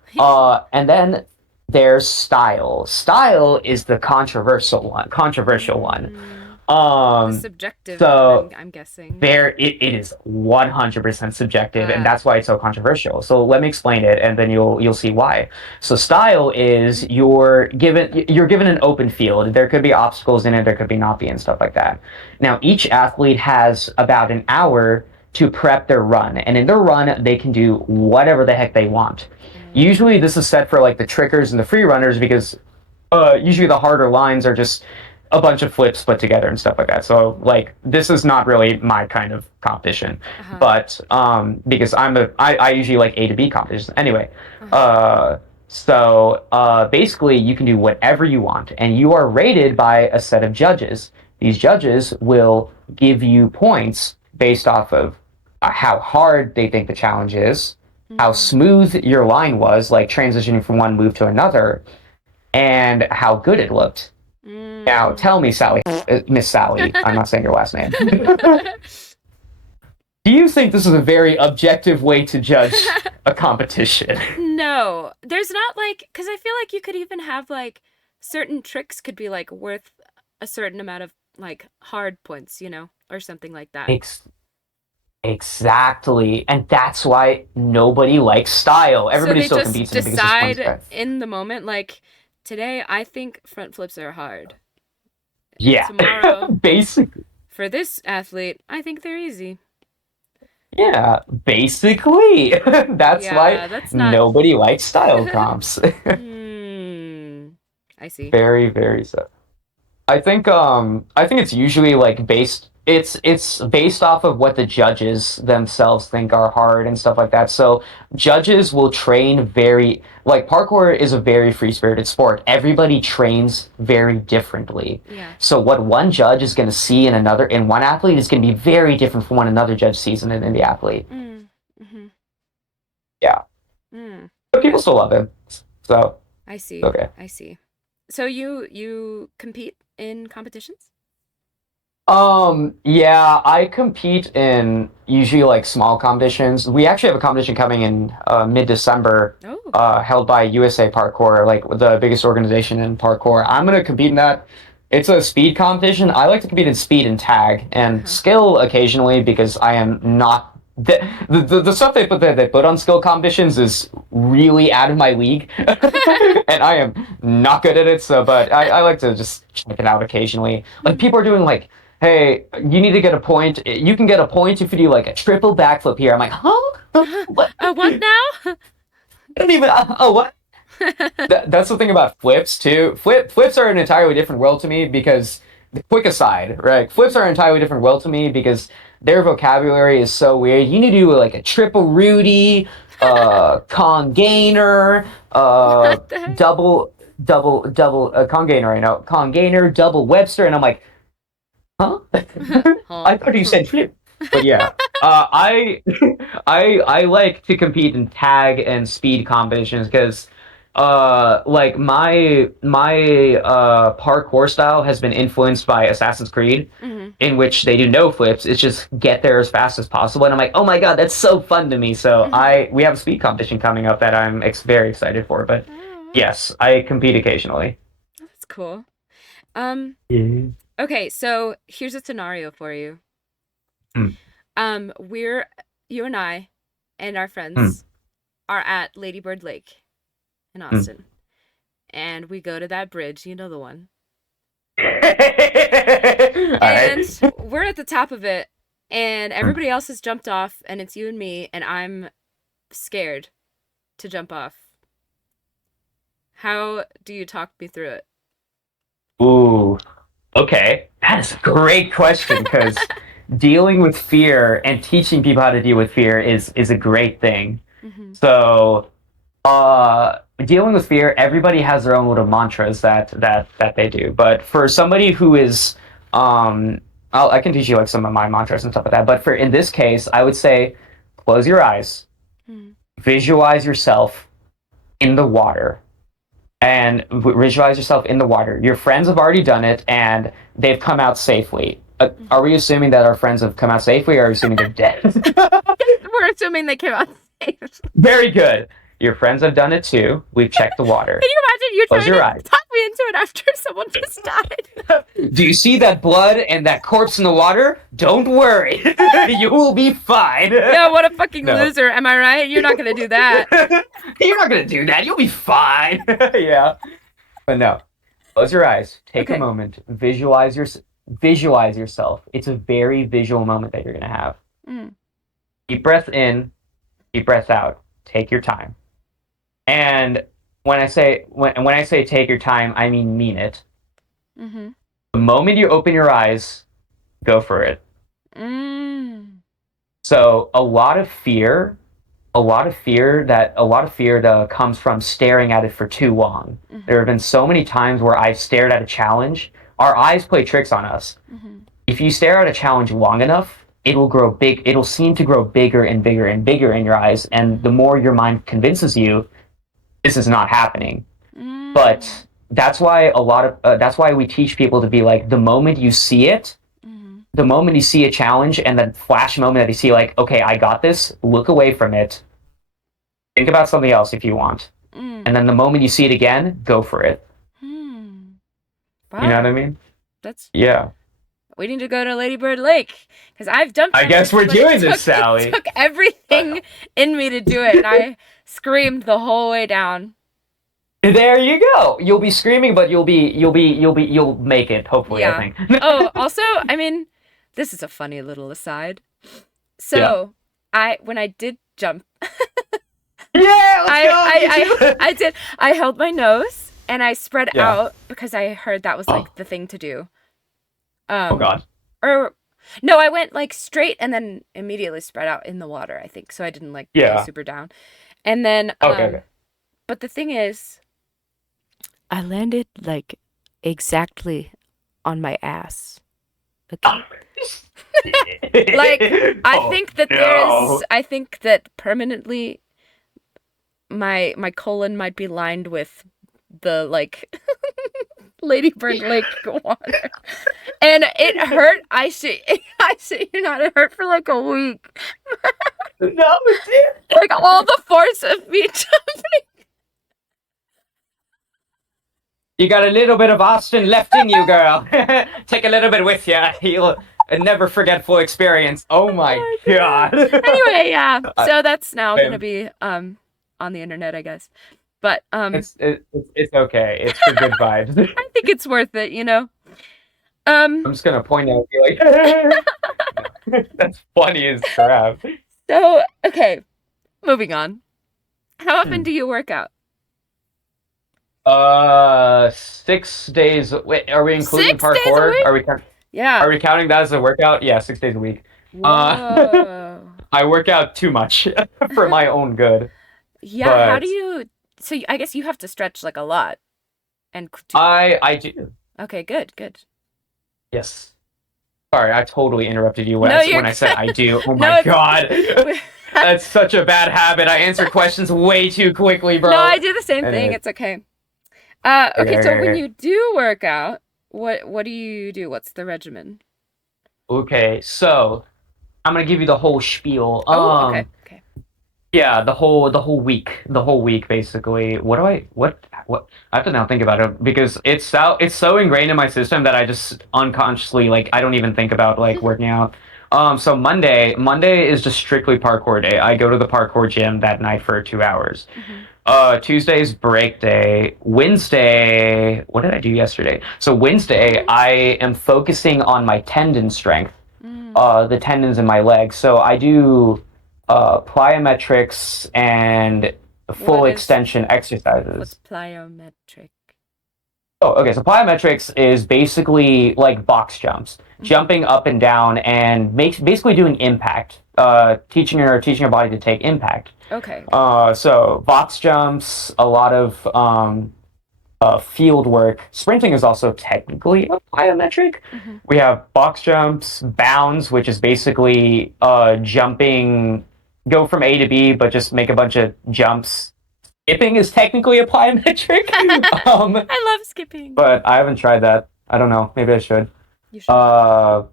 And then there's style. Style is the controversial one. Controversial one. Mm, the Um. subjective one, So I'm guessing. it is 100% subjective, and Uh, that's why it's so controversial. So let me explain it, and then you'll see why. So style is you're given an open field. There could be obstacles in it, there could be not be, and stuff like that. Now each athlete has about an hour to prep their run, and in their run they can do whatever the heck they want. Usually this is set for like the trickers and the free runners because usually the harder lines are just a bunch of flips put together and stuff like that. So like this is not really my kind of competition, uh-huh. but because I usually like A to B competitions anyway. Uh-huh. Basically you can do whatever you want, and you are rated by a set of judges. These judges will give you points based off of how hard they think the challenge is, how Mm, smooth your line was, like transitioning from one move to another, and how good it looked. Now, mm. tell me, Sally, Miss Sally, I'm not saying your last name. Do you think this is a very objective way to judge a competition? No, there's not like, because I feel like you could even have like certain tricks could be like worth a certain amount of like hard points, or something like that. Ex- exactly. And that's why nobody likes style. So Everybody they still just competes in it because it's fun decide stuff. in the moment, like today, I think front flips are hard. Yeah. Tomorrow, Basically. for this athlete, I think they're easy. Yeah, basically. That's why Yeah, that's not. nobody likes style comps. Hmm. I see. Very, very so. I think it's usually like it's based off of what the judges themselves think are hard and stuff like that. So judges will train very like parkour is a very free-spirited sport. Everybody trains very differently. Yeah. So what one judge is going to see in one athlete is going to be very different from what another judge sees in the athlete. Mm. Mm-hmm. Yeah. Mm. But people still love him. So, I see. okay. I see. So you compete in competitions? Yeah, I compete in usually like small competitions. We actually have a competition coming in mid-December, Oh. held by USA Parkour, like the biggest organization in parkour. I'm gonna compete in that. It's a speed competition. I like to compete in speed and tag and Uh-huh. skill occasionally because I am not the stuff they put on skill competitions is really out of my league, and I am not good at it. So, but I like to just check it out occasionally. Like Hmm. people are doing like, hey, you need to get a point. You can get a point if you do like a triple backflip here. I'm like, huh? What? What now? I don't even. Oh, what? That's the thing about flips too. Flips are an entirely different world to me because quick aside, right? Flips are an entirely different world to me because their vocabulary is so weird. You need to do like a triple Rudy, con gainer, What the heck? double con gainer. I know con gainer, double Webster, and I'm like, huh? Huh. I thought you said flip. But yeah, I I like to compete in tag and speed competitions because like my parkour style has been influenced by Assassin's Creed, Hmm. in which they do no flips. It's just get there as fast as possible, and I'm like, oh my god, that's so fun to me. So Hmm. I we have a speed competition coming up that I'm very excited for. But Oh, yes, I compete occasionally. that's cool. Um, Yeah. okay, so here's a scenario for you. Hmm. We're you and I and our Hmm. friends are at Lady Bird Lake in Hmm. Austin. And we go to that bridge, you know the one. All And right. we're at the top of it, and Hmm. everybody else has jumped off, and it's you and me, and I'm scared to jump off. How do you talk me through it? Ooh. Okay, that is a great question because dealing with fear and teaching people how to deal with fear is a great thing. Mm-hmm. So, dealing with fear, everybody has their own little mantras that they do. But for somebody who is, I can teach you like some of my mantras and stuff like that. But for in this case, I would say, close your eyes, Mm-hmm. visualize yourself in the water and visualize yourself in the water. Your friends have already done it and they've come out safely. Are we assuming that our friends have come out safely or are we assuming they're dead? We're assuming they came out safe. Very good. Your friends have done it too. We've checked the Can water. you imagine you Close trying your to eyes. talk me into it after someone just died? Do you see that blood and that corpse in the water? Don't worry. You will be fine. Yeah, what a fucking No. loser. Am I right? You're not gonna do that. You're not going to do that. You'll be fine. Yeah. But no. Close your eyes. Take a Okay. moment. Visualize yourself. It's a very visual moment that you're gonna have. Mm. Deep breath in, deep breath out. Take your time. And when I say take your time, I mean it. Mm-hmm. The moment you open your eyes, go for it. Mm. So a lot of fear that comes from staring at it for too long. There Mm-hmm. have been so many times where I've stared at a challenge. Our eyes play tricks on us. Mm-hmm. If you stare at a challenge long enough, it'll grow big. It'll seem to grow bigger and bigger and bigger in your eyes. And the more your mind convinces you this is not happening. Mm. But that's why we teach people to be like the moment you see it, Mm. the moment you see a challenge and that flash moment that you see like, okay, I got this, look away from it. Think about something else if you want. Mm. And then the moment you see it again, go for it. Mm. You know what I Wow. mean? That's Yeah. we need to go to Lady Bird Lake because I've jumped I that guess bridge, we're but it doing this, took it Sally. took everything in me to do it, and I screamed the whole way down. There you go. You'll be screaming, but you'll make it. Hopefully, I Yeah. think. Oh, also, I mean, this is a funny little aside. Yeah. So, I when I did jump, Yeah. Let's go. Me too. I did I held my nose and I spread Yeah. out because I heard that was Oh. like the thing to do. Oh Um, God. or no, I went like straight and then immediately spread out in the water, I think. So I didn't like go Yeah. super down. And then Okay. Okay. but the thing is, I landed like exactly on my ass. Okay. Like Oh, no. I think that permanently my colon might be lined with the like Lady Bird Lake water. And it hurt. I see you not, it hurt for like a week. No, it did. Like all the force of me jumping. You got a little bit of Austin left in you, girl. Take a little bit with you. You'll never forgetful experience. Oh my Oh my god. god. Anyway, yeah. I, So that's now gonna I'm- be on the internet, I guess. But it's okay. It's for good vibes. I think it's worth it, you know. Um, I'm just gonna point out, be like, that's funny as crap. so okay, moving on. How often Hmm. do you work out? 6 days. Wait, are we including 6 days a parkour? week? Are Yeah. we counting that as a workout? Yeah, 6 days a week. Uh, Whoa. I work out too much for my own good, Yeah, how do but you I guess you have to stretch like a lot and I do. okay, good, good. Yes. Sorry, I totally interrupted you No, you're when I said good. I do. Oh No, my it's god. That's such a bad habit. I answer questions way too quickly, No, I bro. do the same thing. Anyway, It's okay. okay, Okay, so when okay, you do work out, what do you do? What's the regimen? okay. So I'm gonna give you the whole spiel. Oh, okay, okay. Yeah, the whole week basically. What I have to now think about it because it's so ingrained in my system that I just unconsciously like I don't even think about like working out. So Monday is just strictly parkour day. I go to the parkour gym that night for 2 hours. Hmm. Tuesday's break day. Wednesday, what did I do yesterday? So Wednesday I am focusing on my tendon strength, Mm. the tendons in my legs. So I do plyometrics and full What is extension what's exercises. plyometric? Oh, okay. So plyometrics is basically like box jumps, Hmm. jumping up and down, and makes basically doing impact. Teaching your body to take impact. Okay. So box jumps, a lot of field work. Sprinting is also technically a plyometric. Hmm. We have box jumps, bounds, which is basically jumping, go from A to B, but just make a bunch of jumps. Skipping is technically a plyometric, I love skipping. but I haven't tried that. I don't know. Maybe I should. You should. Uh,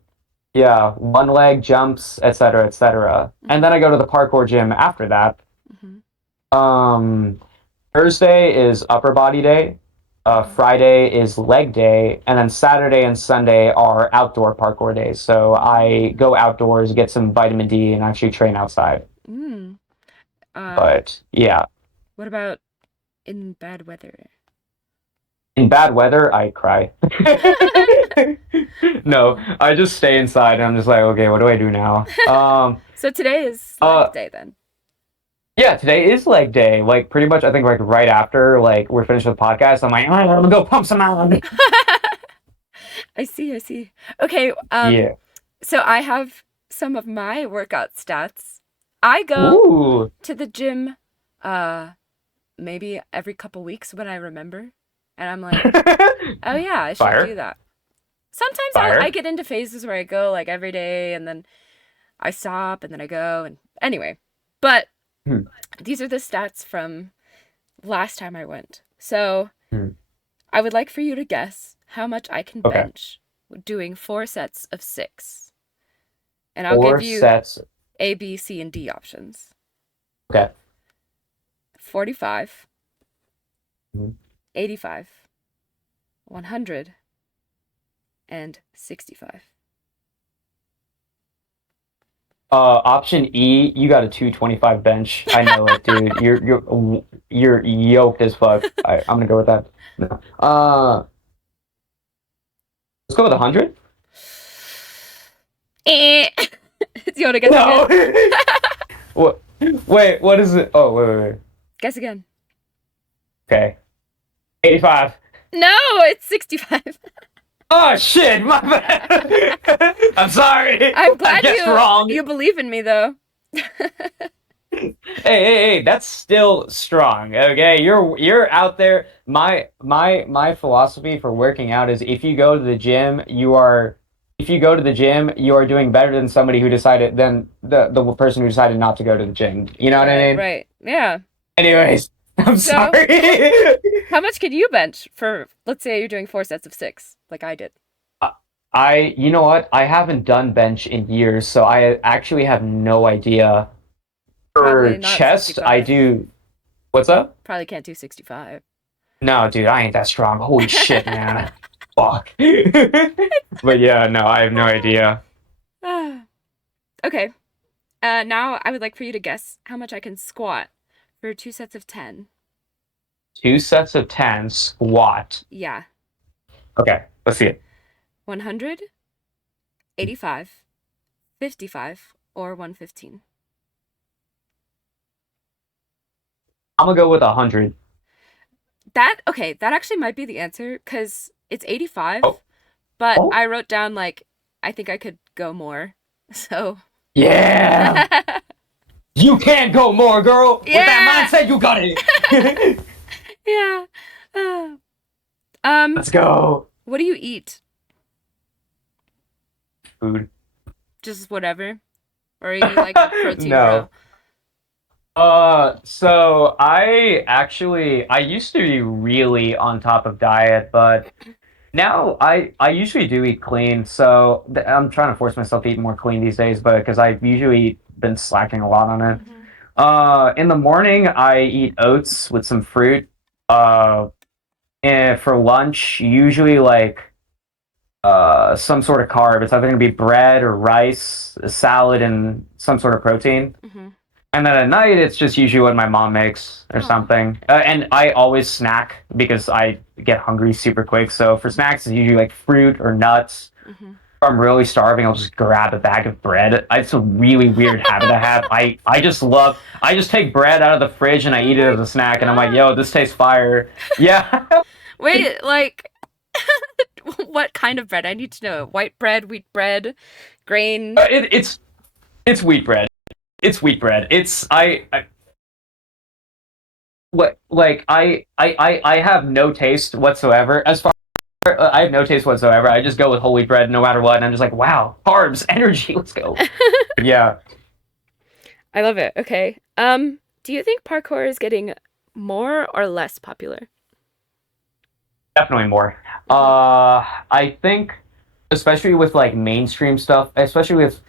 yeah, one leg jumps, etc., etc. And Hmm. then I go to the parkour gym after that. Hmm. Um, Thursday is upper body day. Friday is leg day, and then Saturday and Sunday are outdoor parkour days. So I go outdoors, get some vitamin D, and actually train outside. Mm. Uh, But yeah, what about in bad weather? in bad weather, I cry. No, I just stay inside, and I'm just like, okay, what do I do now? So today is leg Uh, day then. yeah, today is leg day. Like pretty much, I think like right after like we're finished with the podcast, I'm like, all right, I'm gonna go pump some out. I see, I see. Okay, Yeah. so I have some of my workout stats. I go Ooh. to the gym uh maybe every couple weeks when I remember. And I'm like, oh yeah, I should do Fire. that. Sometimes I Fire. get into phases where I go like every day and then I stop and then I go and anyway. But Hmm. these are the stats from last time I went. So Hmm. I would like for you to guess how much I can Okay. bench doing 4 sets of 6. And I'll Four give you sets. A, B, C, and D options. Okay. 45, Mhm. 85, 100, and 65. Option E, you got a 225 bench. I know it, dude. You're yoked as fuck. I'm gonna go with that. No. Let's go with 100. Eh. Do you want to guess No. again? What? Wait. What is it? Oh, wait. Guess again. Okay. 85. No, it's 65. Oh shit! My bad. I'm sorry. I'm I glad guessed wrong. you believe in me though. Hey, that's still strong. Okay, you're out there. My philosophy for working out is if you go to the gym, you are doing better than somebody who decided than the person who decided not to go to the gym. You know what I Right, mean? right. Yeah. Anyways, I'm So, sorry. how much could you bench for, let's say you're doing 4 sets of 6, like I did? You know what? I haven't done bench in years, so I actually have no idea. Probably For not chest, I 65. do. What's up? Probably can't do 65. No, dude, I ain't that strong. Holy shit, man. Fuck. But yeah, no, I have no idea. Okay. Now I would like for you to guess how much I can squat for 2 sets of 10. 2 sets of 10 squat. Yeah. Okay, let's see it. 100, 85, 55, or 115. I'm gonna go with 100. That actually might be the answer because it's Oh, 85, but oh, I wrote down like I think I could go more. So, yeah. You can't go more, girl. With yeah. that mindset, you got it. Yeah. Uh, um, Let's go. what do you eat? Food. Just whatever? Or are you like a protein bro? No. So I used to be really on top of diet, but now I usually do eat clean. So I'm trying to force myself to eat more clean these days, but because I've usually been slacking a lot on it. Hmm. In the morning I eat oats with some fruit. And for lunch, usually like some sort of carb. It's either gonna be bread or rice, a salad, and some sort of protein. Hmm. And then at night, it's just usually what my mom makes or Oh. something. And I always snack because I get hungry super quick. So for snacks, it's usually like fruit or nuts. Hmm. If I'm really starving, I'll just grab a bag of bread. It's a really weird habit I have. I just take bread out of the fridge and I Oh eat it my as a snack. And I'm like, yo, god. this tastes fire. Yeah. Wait, like what kind of bread? I need to know. White bread, wheat bread, grain. It's wheat bread. It's wheat bread. I what like I have no taste whatsoever as far I have no taste whatsoever. I just go with whole wheat bread no matter what, and I'm just like, wow, carbs, energy, let's go. Yeah, I love it. Okay. Do you think parkour is getting more or less popular? definitely more. Hmm. I think, especially with like mainstream stuff, especially with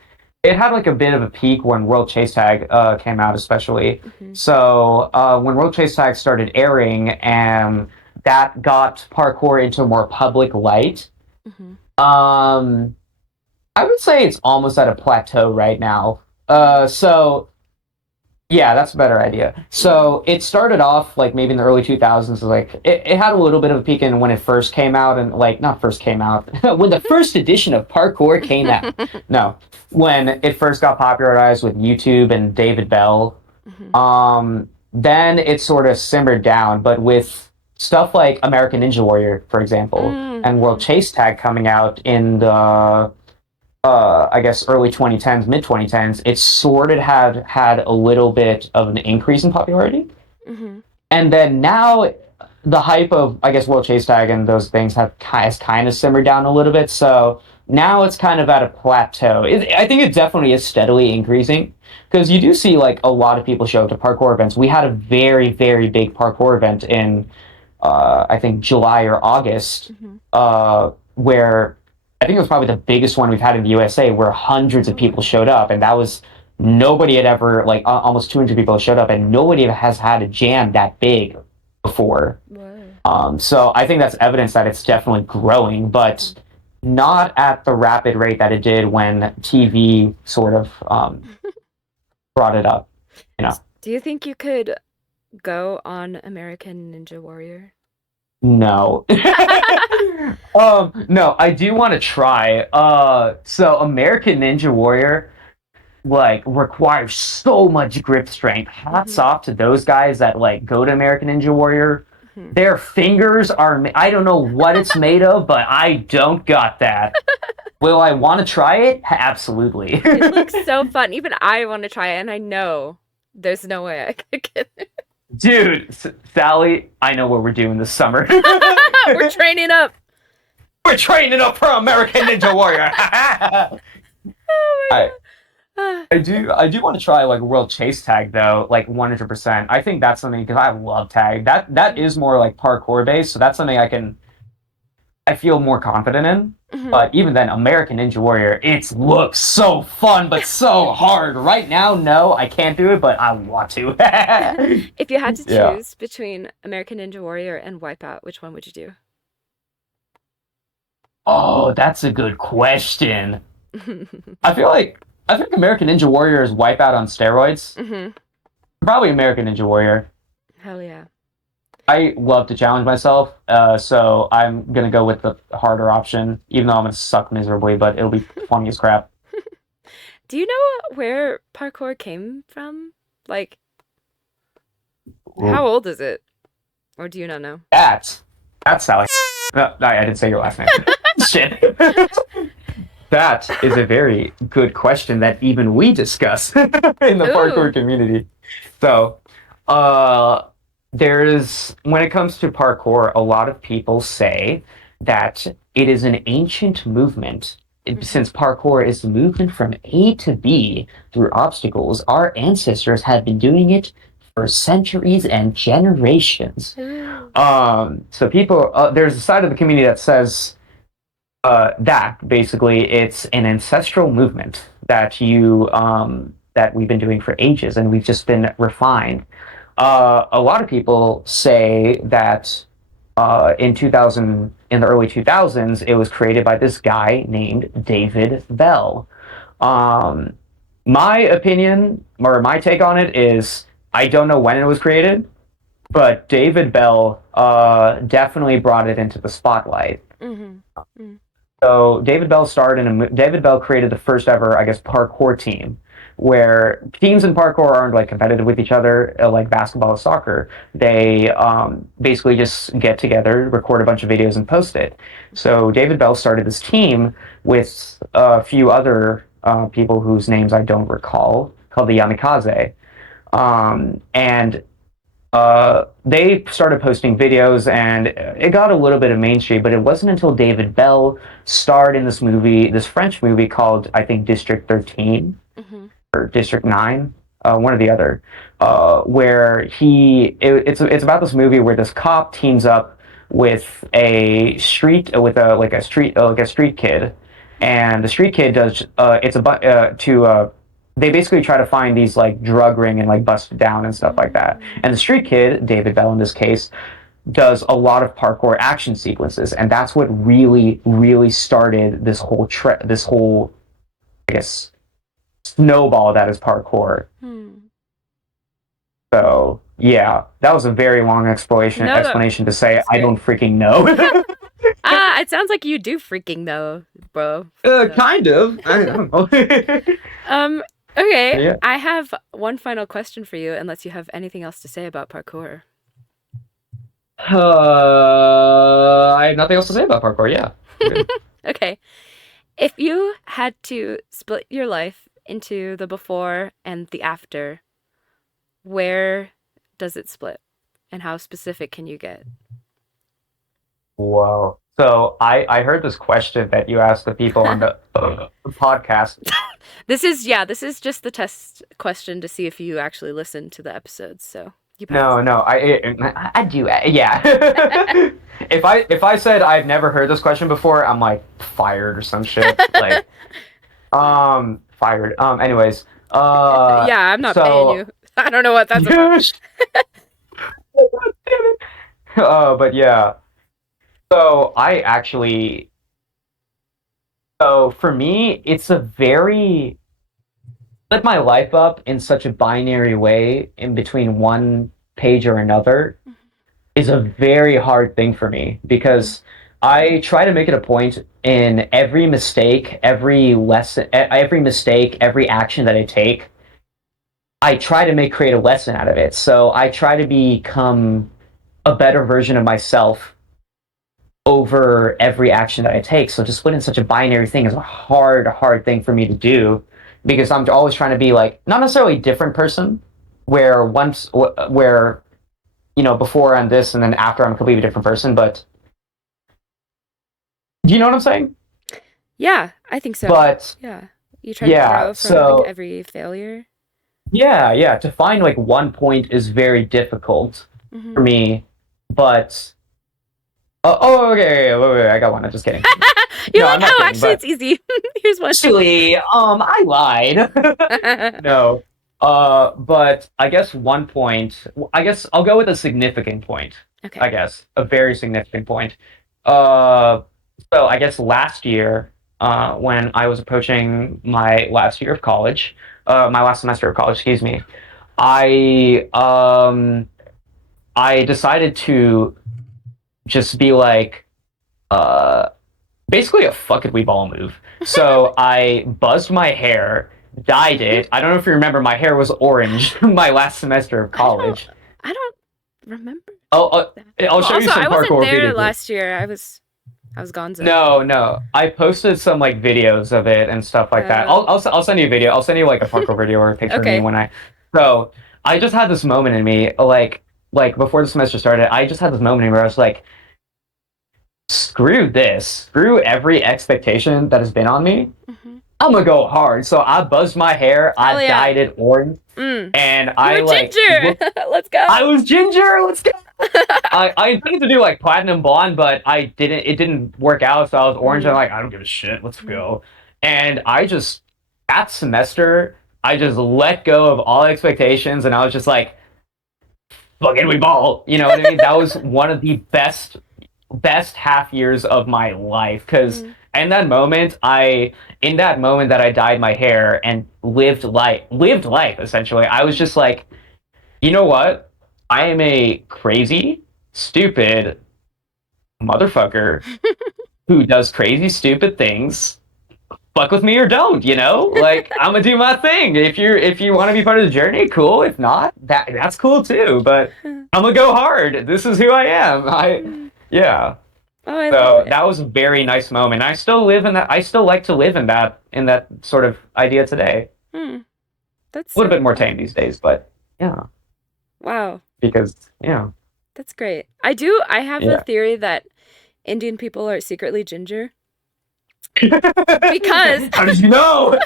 it had like a bit of a peak when World Chase Tag came out, especially. Hmm. So when World Chase Tag started airing, and that got parkour into a more public light. Hmm. Um, I would say it's almost at a plateau right now. So yeah, that's a better idea. Hmm. So it started off like maybe in the early 2000s, like it had a little bit of a peak in when it first came out, and like not first came out, when the first edition of Parkour came out. No, when it first got popularized with YouTube and David Bell. Hmm. Then it sort of simmered down, but with stuff like American Ninja Warrior, for example, and World Hmm. Chase Tag coming out in the I guess early 2010s, mid 2010s, it sort of had a little bit of an increase in popularity. Hmm. And then now the hype of I guess World Chase Tag and those things has kind of simmered down a little bit. So now it's kind of at a plateau. I think it definitely is steadily increasing because you do see like a lot of people show up to parkour events. We had a very big parkour event in I think July or August, Hmm. where I think it was probably the biggest one we've had in the USA, where hundreds of Oh people wow. showed up, and that was nobody had ever like almost 200 people showed up, and nobody has had a jam that big before. Whoa. So I think that's evidence that it's definitely growing, but not at the rapid rate that it did when TV sort of brought it up. You know, Do you think you could go on American Ninja Warrior? no. No, I do want to try. So American Ninja Warrior like requires so much grip strength. Hats Hmm. off to those guys that like go to American Ninja Warrior. Hmm. Their fingers are I don't know what it's made of, but I don't got that. Will I want to try it? Absolutely. It looks so fun. Even I want to try it, and I know there's no way I could get it. Dude, Sally, I know what we're doing this summer. We're training up. We're training up for American Ninja Warrior. I Oh my god. I do want to try like World Chase Tag though, like 100%. I think that's something because I love tag. That is more like parkour based, so that's something I feel more confident in. Mhm. But even then, American Ninja Warrior, it looks so fun, but so hard. Right now, no, I can't do it, but I want to. If you had to Yeah. choose between American Ninja Warrior and Wipeout, which one would you do? Oh, that's a good question. I feel like I think American Ninja Warrior is Wipeout on steroids. Hmm. Probably American Ninja Warrior. Hell yeah. I love to challenge myself, so I'm gonna go with the harder option, even though I'm gonna suck miserably, but it'll be funny as crap. Do you know where parkour came from? Like, how Ooh. old is it? Or do you not know? That's how I. No, I didn't say your last name. Shit. That is a very good question that even we discuss in the Ooh. parkour community. So, uh, there's when it comes to parkour, a lot of people say that it is an ancient movement. Hmm. Since parkour is the movement from A to B through obstacles, our ancestors have been doing it for centuries and generations. Ooh. So people, there's a side of the community that says that basically it's an ancestral movement that we've been doing for ages, and we've just been refined. A lot of people say that in the early 2000s, it was created by this guy named David Bell. Um, my opinion or my take on it is I don't know when it was created, but David Bell definitely brought it into the spotlight. Hmm. Mm. So David Bell created the first ever, I guess, parkour team, where teams in parkour aren't like competitive with each other like basketball or soccer. They basically just get together, record a bunch of videos, and post it. So David Bell started this team with a few other people whose names I don't recall, called the Yamikaze. And they started posting videos and it got a little bit of mainstream, but it wasn't until David Bell starred in this French movie called, I think, District 13 Hmm. or District 9, one or the other, where it's about this movie where this cop teams up with a street kid, and the street kid does it's a to they basically try to find these like drug ring and like bust it down and stuff like that. Mm. And the street kid, David Bell in this case, does a lot of parkour action sequences, and that's what really started this whole, I guess, snowball that is parkour. Hmm. So yeah, that was a very long No, explanation to say that's I great. don't freaking know. It sounds like you do freaking know, bro. So. Kind of. I don't know. Um, okay, Yeah. I have one final question for you, unless you have anything else to say about parkour. I have nothing else to say about parkour. Yeah. Good. Okay, if you had to split your life into the before and the after, where does it split? And how specific can you get? Whoa. So I heard this question that you asked the people on the podcast. This is just the test question to see if you actually listen to the episodes. So you pass. No, I do. Yeah. If I said I've never heard this question before, I'm like fired or some shit. Like fired. Anyways, Yeah, I'm not paying so you. I don't know what that's about. yes. But yeah. So I actually, so for me, it's a very split my life up in such a binary way in between one page or another is a very hard thing for me Mm-hmm. because I try to make it a point in every mistake, every lesson, every mistake, every action that I take, I try to create a lesson out of it. So I try to become a better version of myself over every action that I take. So to split in such a binary thing is a hard thing for me to do because I'm always trying to be like not necessarily a different person, where before I'm this and then after I'm a completely different person. But do you know what I'm saying? Yeah, I think so. But Yeah. You try to yeah, grow from like so every failure. yeah, to find like one point is very difficult Hmm. for me, but Okay. Wait, I got one. I'm just kidding. You're No, like, I'm not oh, kidding. actually, But it's easy. Here's one. actually, I lied. No. But I guess one point. I guess I'll go with a significant point. Okay. I guess a very significant point. Uh, so I guess last year, when I was approaching my last year of college, my last semester of college, excuse me, I I decided to just be like, uh, basically a fuck it, we ball move. So I buzzed my hair, dyed it. I don't know if you remember, my hair was orange my last semester of I don't. college. I don't remember I'll, that. I'll Well, show you also, some I wasn't parkour there videos. last year. I was gonzo. No, no. I posted some like videos of it and stuff like that. Oh. I'll send you a video. I'll send you like a parkour video or a picture of me Okay. when I. So I just had this moment in me, like before the semester started. I just had this moment in me where I was like, screw this, screw every expectation that has been on me. Hmm. I'm gonna go hard. So I buzzed my hair. Hell I yeah. dyed it orange, Mm. and You're I like. ginger. Let's go. I was ginger. Let's go. I intended to do like platinum blonde, but I didn't. It didn't work out, so I was orange. Mm. I'm like, I don't give a shit. Let's go. And I just that semester, I just let go of all expectations, and I was just like, "Fucking we ball." You know what I mean? That was one of the best half years of my life because Mm. in that moment that I dyed my hair and lived life essentially. I was just like, you know what? I am a crazy, stupid motherfucker who does crazy, stupid things. Fuck with me or don't, you know? Like I'm gonna do my thing. If you want to be part of the journey, cool. If not, that's cool too. But I'm gonna go hard. This is who I am. Yeah. Oh, I love So it. that was a very nice moment. I still live in that. I still like to live in that sort of idea today. Hmm. That's A little so bit more cool. tame these days, but yeah, Wow. because yeah, That's great. I have a yeah. theory that Indian people are secretly ginger because How did you know?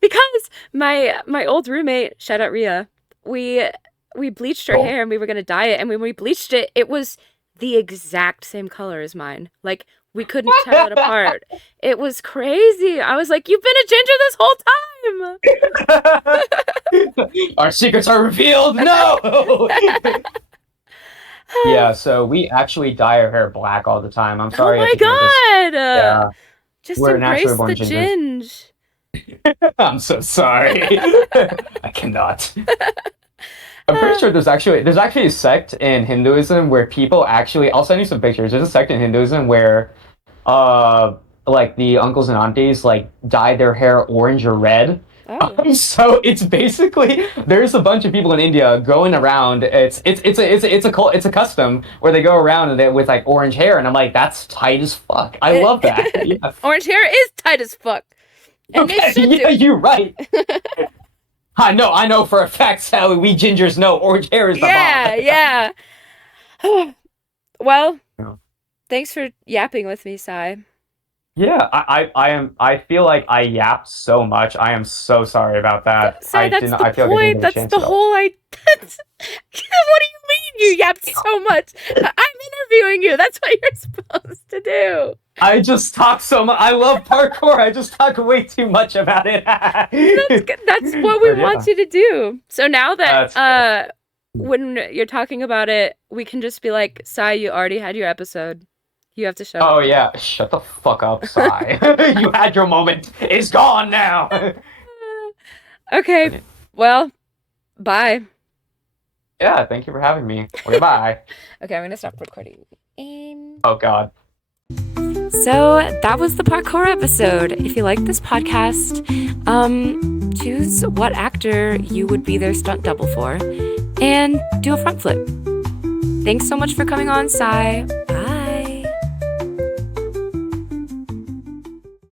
because my old roommate, shout out Ria, we bleached her Cool. hair and we were gonna dye it, and when we bleached it, it was the exact same color as mine. Like we couldn't tell it apart. It was crazy. I was like, "You've been a ginger this whole Our secrets are revealed. No. time." Yeah, so we actually dye our hair black all the time. I'm Oh sorry my if you hear this. god! Yeah, Just we're naturally embrace born the gingers. ginge. I'm so sorry. I cannot. I'm pretty sure there's actually a sect in Hinduism where people actually I'll send you some pictures. There's a sect in Hinduism where like the uncles and aunties like dye their hair orange or red. Oh. So it's basically there's a bunch of people in India going around. It's a custom where they go around and with like orange hair, and I'm like, that's tight as fuck. I love that. Yeah. Orange hair is tight as fuck. And they Okay. should Yeah, do. you're right. I know for a fact, Sally. We gingers know orange hair is the Yeah, yeah. Well, Yeah. thanks for yapping with me, Sai. Yeah, I feel like I yapped so much. I am so sorry about that. Sai, that's the I feel like I didn't point. get a That's chance the to. whole I. What do you mean you yapped so much? I'm interviewing you. That's what you're supposed to do. I just talk so much. I love parkour. I just talk way too much about it. That's what we But yeah, want you to do. So now that that's when you're talking about it, we can just be like, Sai, you already had your episode. You have to show oh up. yeah, shut the fuck up, Sai. You had your moment. It's gone now. Okay. Well, bye. Yeah, thank you for having me. Okay, bye. Okay, I'm gonna stop recording. Oh god. So that was the parkour episode. If you like this podcast, choose what actor you would be their stunt double for and do a front flip. Thanks so much for coming on, Sai.